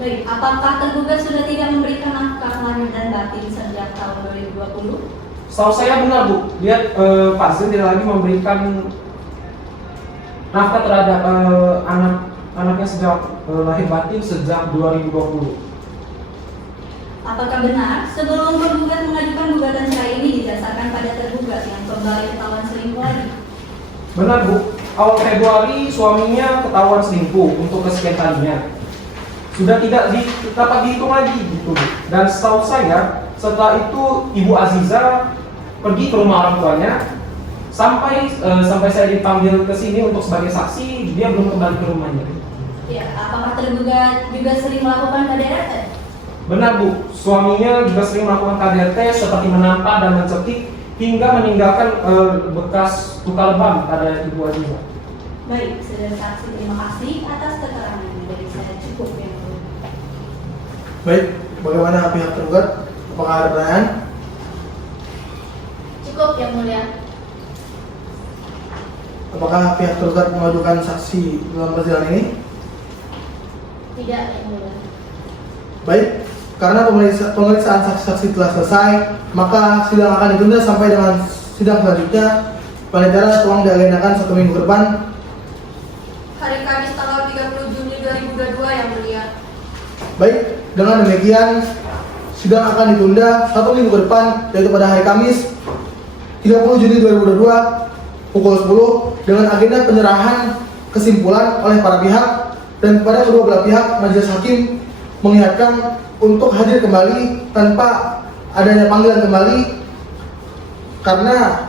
Baik, apakah tergugat sudah tidak memberikan nafkah lahir dan batin sejak tahun 2020? Setahu saya benar Bu, lihat Pak Zeng tidak lagi memberikan nafkah terhadap anaknya sejak lahir batin sejak 2020. Apakah benar sebelum penggugat mengajukan gugatan cerai ini didasarkan pada tergugat yang kembali ketahuan selingkuh lagi? Benar Bu, awal Februari suaminya ketahuan selingkuh untuk kesekian kalinya. Sudah tidak dapat dihitung lagi gitu. Dan setahu saya setelah itu Ibu Aziza pergi ke rumah orang tuanya sampai saya dipanggil ke sini untuk sebagai saksi, dia belum kembali ke rumahnya. Ya, apakah tergugat juga sering melakukan KDRT? Benar Bu, suaminya juga sering melakukan KDRT seperti menampar dan mencekik hingga meninggalkan bekas luka lebam pada Ibu Aziza. Baik, saudara saksi, terima kasih atas keterangan dari saya. Cukup ya. Baik, bagaimana pihak tergugat? Apakah ada pertanyaan? Cukup yang mulia. Apakah pihak tergugat mengajukan saksi dalam persidangan ini? Tidak, Yang Mulia. Baik, karena pemeriksaan saksi-saksi telah selesai, maka sidang akan ditunda sampai dengan sidang selanjutnya. Panitera tolong diagendakan 1 minggu ke depan. Hari Kamis tanggal 30 Juni 2022 Yang Mulia. Baik, dengan demikian sidang akan ditunda 1 minggu ke depan, yaitu pada hari Kamis 30 Juni 2022 pukul 10 dengan agenda penyerahan kesimpulan oleh para pihak, dan pada kedua belah pihak majelis hakim mengingatkan untuk hadir kembali tanpa adanya panggilan kembali karena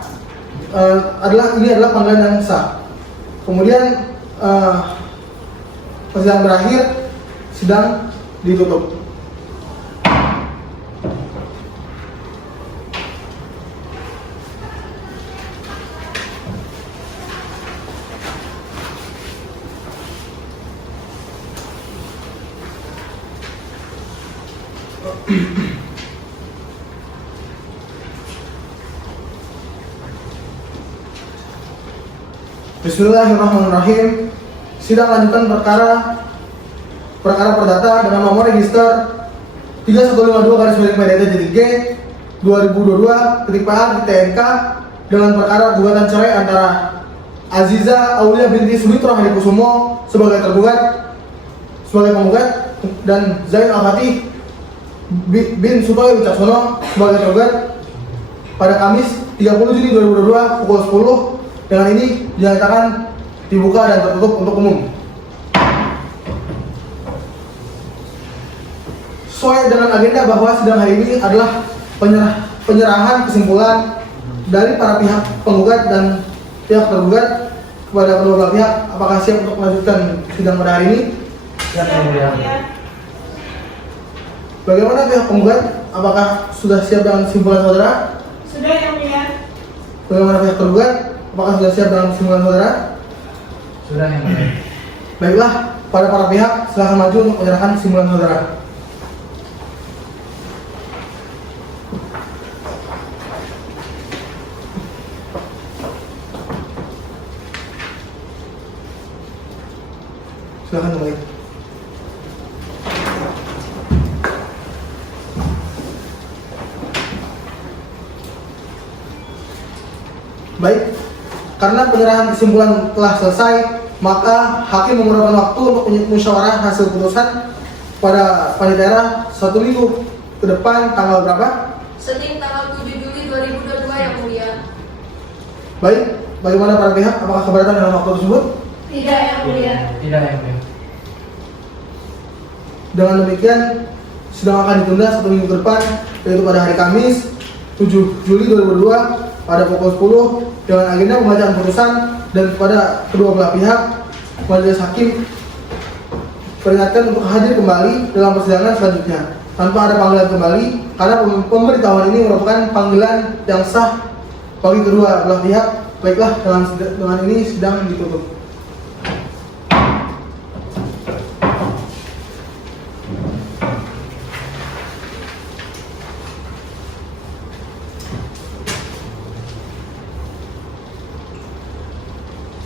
ini adalah panggilan yang sah. Kemudian persidangan berakhir, sidang ditutup. Bismillahirrahmanirrahim. Sidang lanjutan perkara perdata dengan nomor register 3152/PDT-G 2022-PA-TNK dengan perkara gugatan cerai antara Aziza Aulia binti Sumitra Hadikusumo sebagai penggugat dan Zain Al-Fatih bin Sutoyo Wicaksono sebagai tergugat pada Kamis 30 Juni 2022 pukul 10. Dengan ini dinyatakan dibuka dan tertutup untuk umum. Sesuai dengan agenda bahwa sidang hari ini adalah penyerahan kesimpulan dari para pihak penggugat dan pihak tergugat kepada kedua belah pihak. Apakah siap untuk melanjutkan sidang pada hari ini? Siap, Yang Mulia. Bagaimana pihak penggugat? Apakah sudah siap dengan kesimpulan saudara? Sudah, Yang Mulia. Bagaimana pihak tergugat? Apakah sudah siap dengan kesimpulan saudara? Sudah, Yang Mulia. Baiklah, pada para pihak silakan maju untuk menyerahkan kesimpulan saudara. Silakan kembali. Baik, karena penyerahan kesimpulan telah selesai, maka hakim memerlukan waktu untuk musyawarah hasil putusan pada panitera 1 minggu ke depan. Tanggal berapa? Senin tanggal 7 Juli 2022 Yang Mulia. Baik, bagaimana para pihak? Apakah keberatan dengan waktu tersebut? Tidak, Yang Mulia. Tidak, Yang Mulia. Dengan demikian, sidang akan ditunda 1 minggu ke depan, yaitu pada hari Kamis 7 Juli 2022 pada pukul 10 dengan agenda pembacaan putusan, dan kepada kedua belah pihak majelis hakim peringatkan untuk hadir kembali dalam persidangan selanjutnya tanpa ada panggilan kembali karena pemberitahuan ini merupakan panggilan yang sah bagi kedua belah pihak. Baiklah, dengan ini sidang ditutup.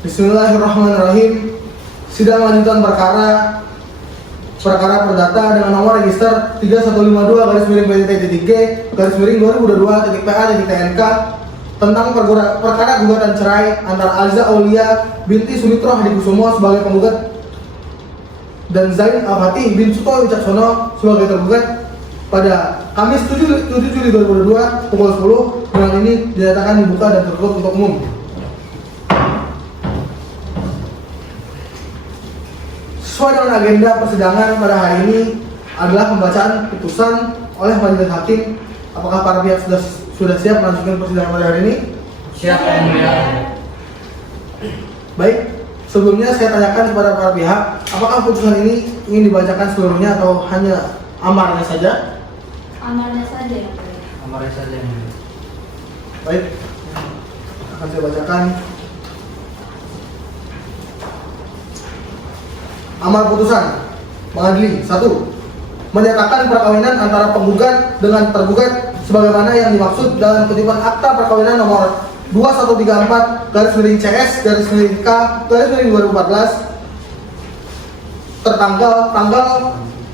Bismillahirrahmanirrahim. Sidang lanjutan perkara perdata dengan nomor register 3152/PDT-G 2022-PA-TNK tentang perkara gugatan cerai antara Aziza Aulia binti Sumitra Hadikusumo sebagai penggugat dan Zain Al-Fatih bin Sutoyo Wicaksono sebagai tergugat pada Kamis 7 Juli 2022 pukul 10. Dengan ini dinyatakan dibuka dan tertutup untuk umum. Sesuai dengan agenda persidangan pada hari ini adalah pembacaan putusan oleh majelis hakim. Apakah para pihak sudah siap melanjutkan persidangan pada hari ini? Siap, Yang Mulia. Baik, sebelumnya saya tanyakan kepada para pihak, apakah putusan ini ingin dibacakan seluruhnya atau hanya amarnya saja? Amarnya saja, Yang Mulia. Amarnya saja, Yang Mulia. Baik, akan saya bacakan. Amar putusan mengadili 1. Menyatakan perkawinan antara penggugat dengan tergugat sebagaimana yang dimaksud dalam kutipan akta perkawinan nomor 2134/CS/K/2014 tertanggal tanggal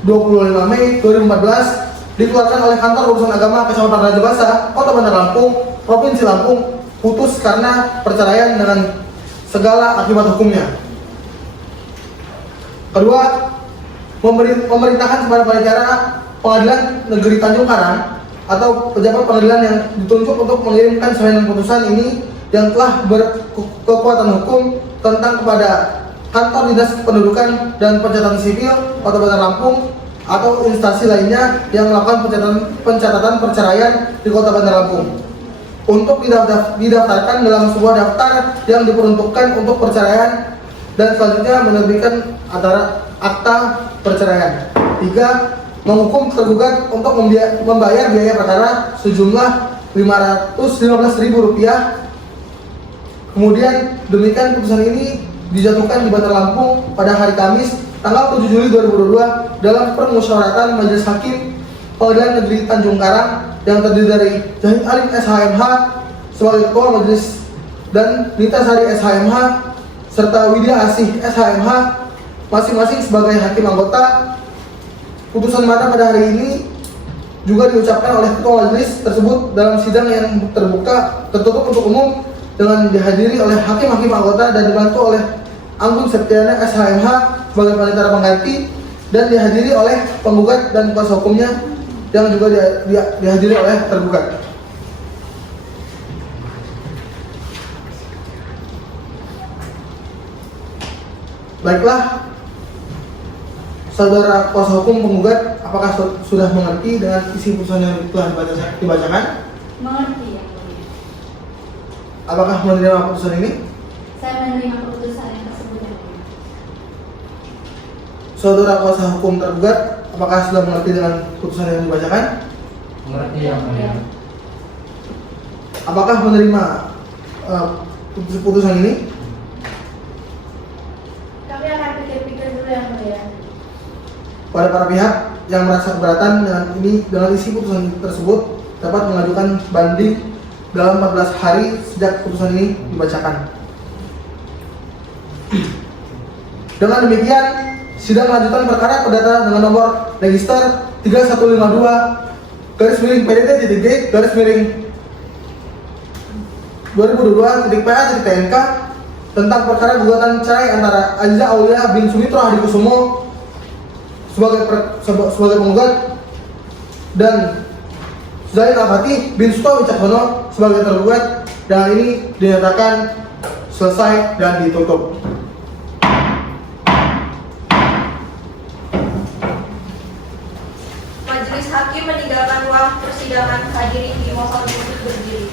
25 Mei 2014 dikeluarkan oleh Kantor Urusan Agama Kecamatan Raja Basa, Kota Bandar Lampung, Provinsi Lampung, putus karena perceraian dengan segala akibat hukumnya. Kedua, memerintahkan kepada pengacara Pengadilan Negeri Tanjung Karang atau pejabat pengadilan yang ditunjuk untuk mengirimkan salinan putusan ini yang telah berkekuatan hukum tentang kepada Kantor Dinas Pendudukan dan Pencatatan Sipil Kota Bandar Lampung atau instansi lainnya yang melakukan pencatatan perceraian di Kota Bandar Lampung untuk didaftarkan dalam sebuah daftar yang diperuntukkan untuk perceraian dan selanjutnya menerbitkan akta perceraian. 3. Menghukum tergugat untuk membayar biaya perkara sejumlah Rp515.000. Kemudian demikian putusan ini dijatuhkan di Bandar Lampung pada hari Kamis tanggal 7 Juli 2022 dalam permusyawaratan Majelis Hakim Pengadilan Negeri Tanjung Karang yang terdiri dari Zahid Alim SHMH sebagai Ketua Majelis dan Nita Sari SHMH serta Widya Asih SHMH masing-masing sebagai hakim anggota. Putusan mana pada hari ini juga diucapkan oleh Ketua Majelis tersebut dalam sidang yang terbuka tertutup untuk umum dengan dihadiri oleh hakim-hakim anggota dan dibantu oleh Anggun Septiana SHMH sebagai panitera pengganti dan dihadiri oleh penggugat dan kuasa hukumnya yang juga dihadiri oleh tergugat. Baiklah, saudara kuasa hukum penggugat, apakah sudah mengerti dengan isi putusan yang telah dibacakan? Mengerti yang mulia. Apakah menerima putusan ini? Saya menerima keputusan yang tersebut yang mulia. Saudara kuasa hukum tergugat, apakah sudah mengerti dengan putusan yang dibacakan? Mengerti yang mulia. Apakah menerima putusan ini? Kami akan pikir-pikir dulu yang mulia. Pada para pihak yang merasa keberatan dengan isi putusan tersebut dapat mengajukan banding dalam 14 hari sejak putusan ini dibacakan. Dengan demikian, sidang lanjutan perkara perdata dengan nomor register 3152/2022-PA-TNK tentang perkara gugatan cerai antara Aziza Aulia bin Sumitro Hadikusumo sebagai penggugat dan Zain Al-Fatih bin Suto Wicaksono sebagai tergugat, dan ini dinyatakan selesai dan ditutup. Majelis Hakim meninggalkan ruang persidangan. Hadirin dimohon untuk berdiri.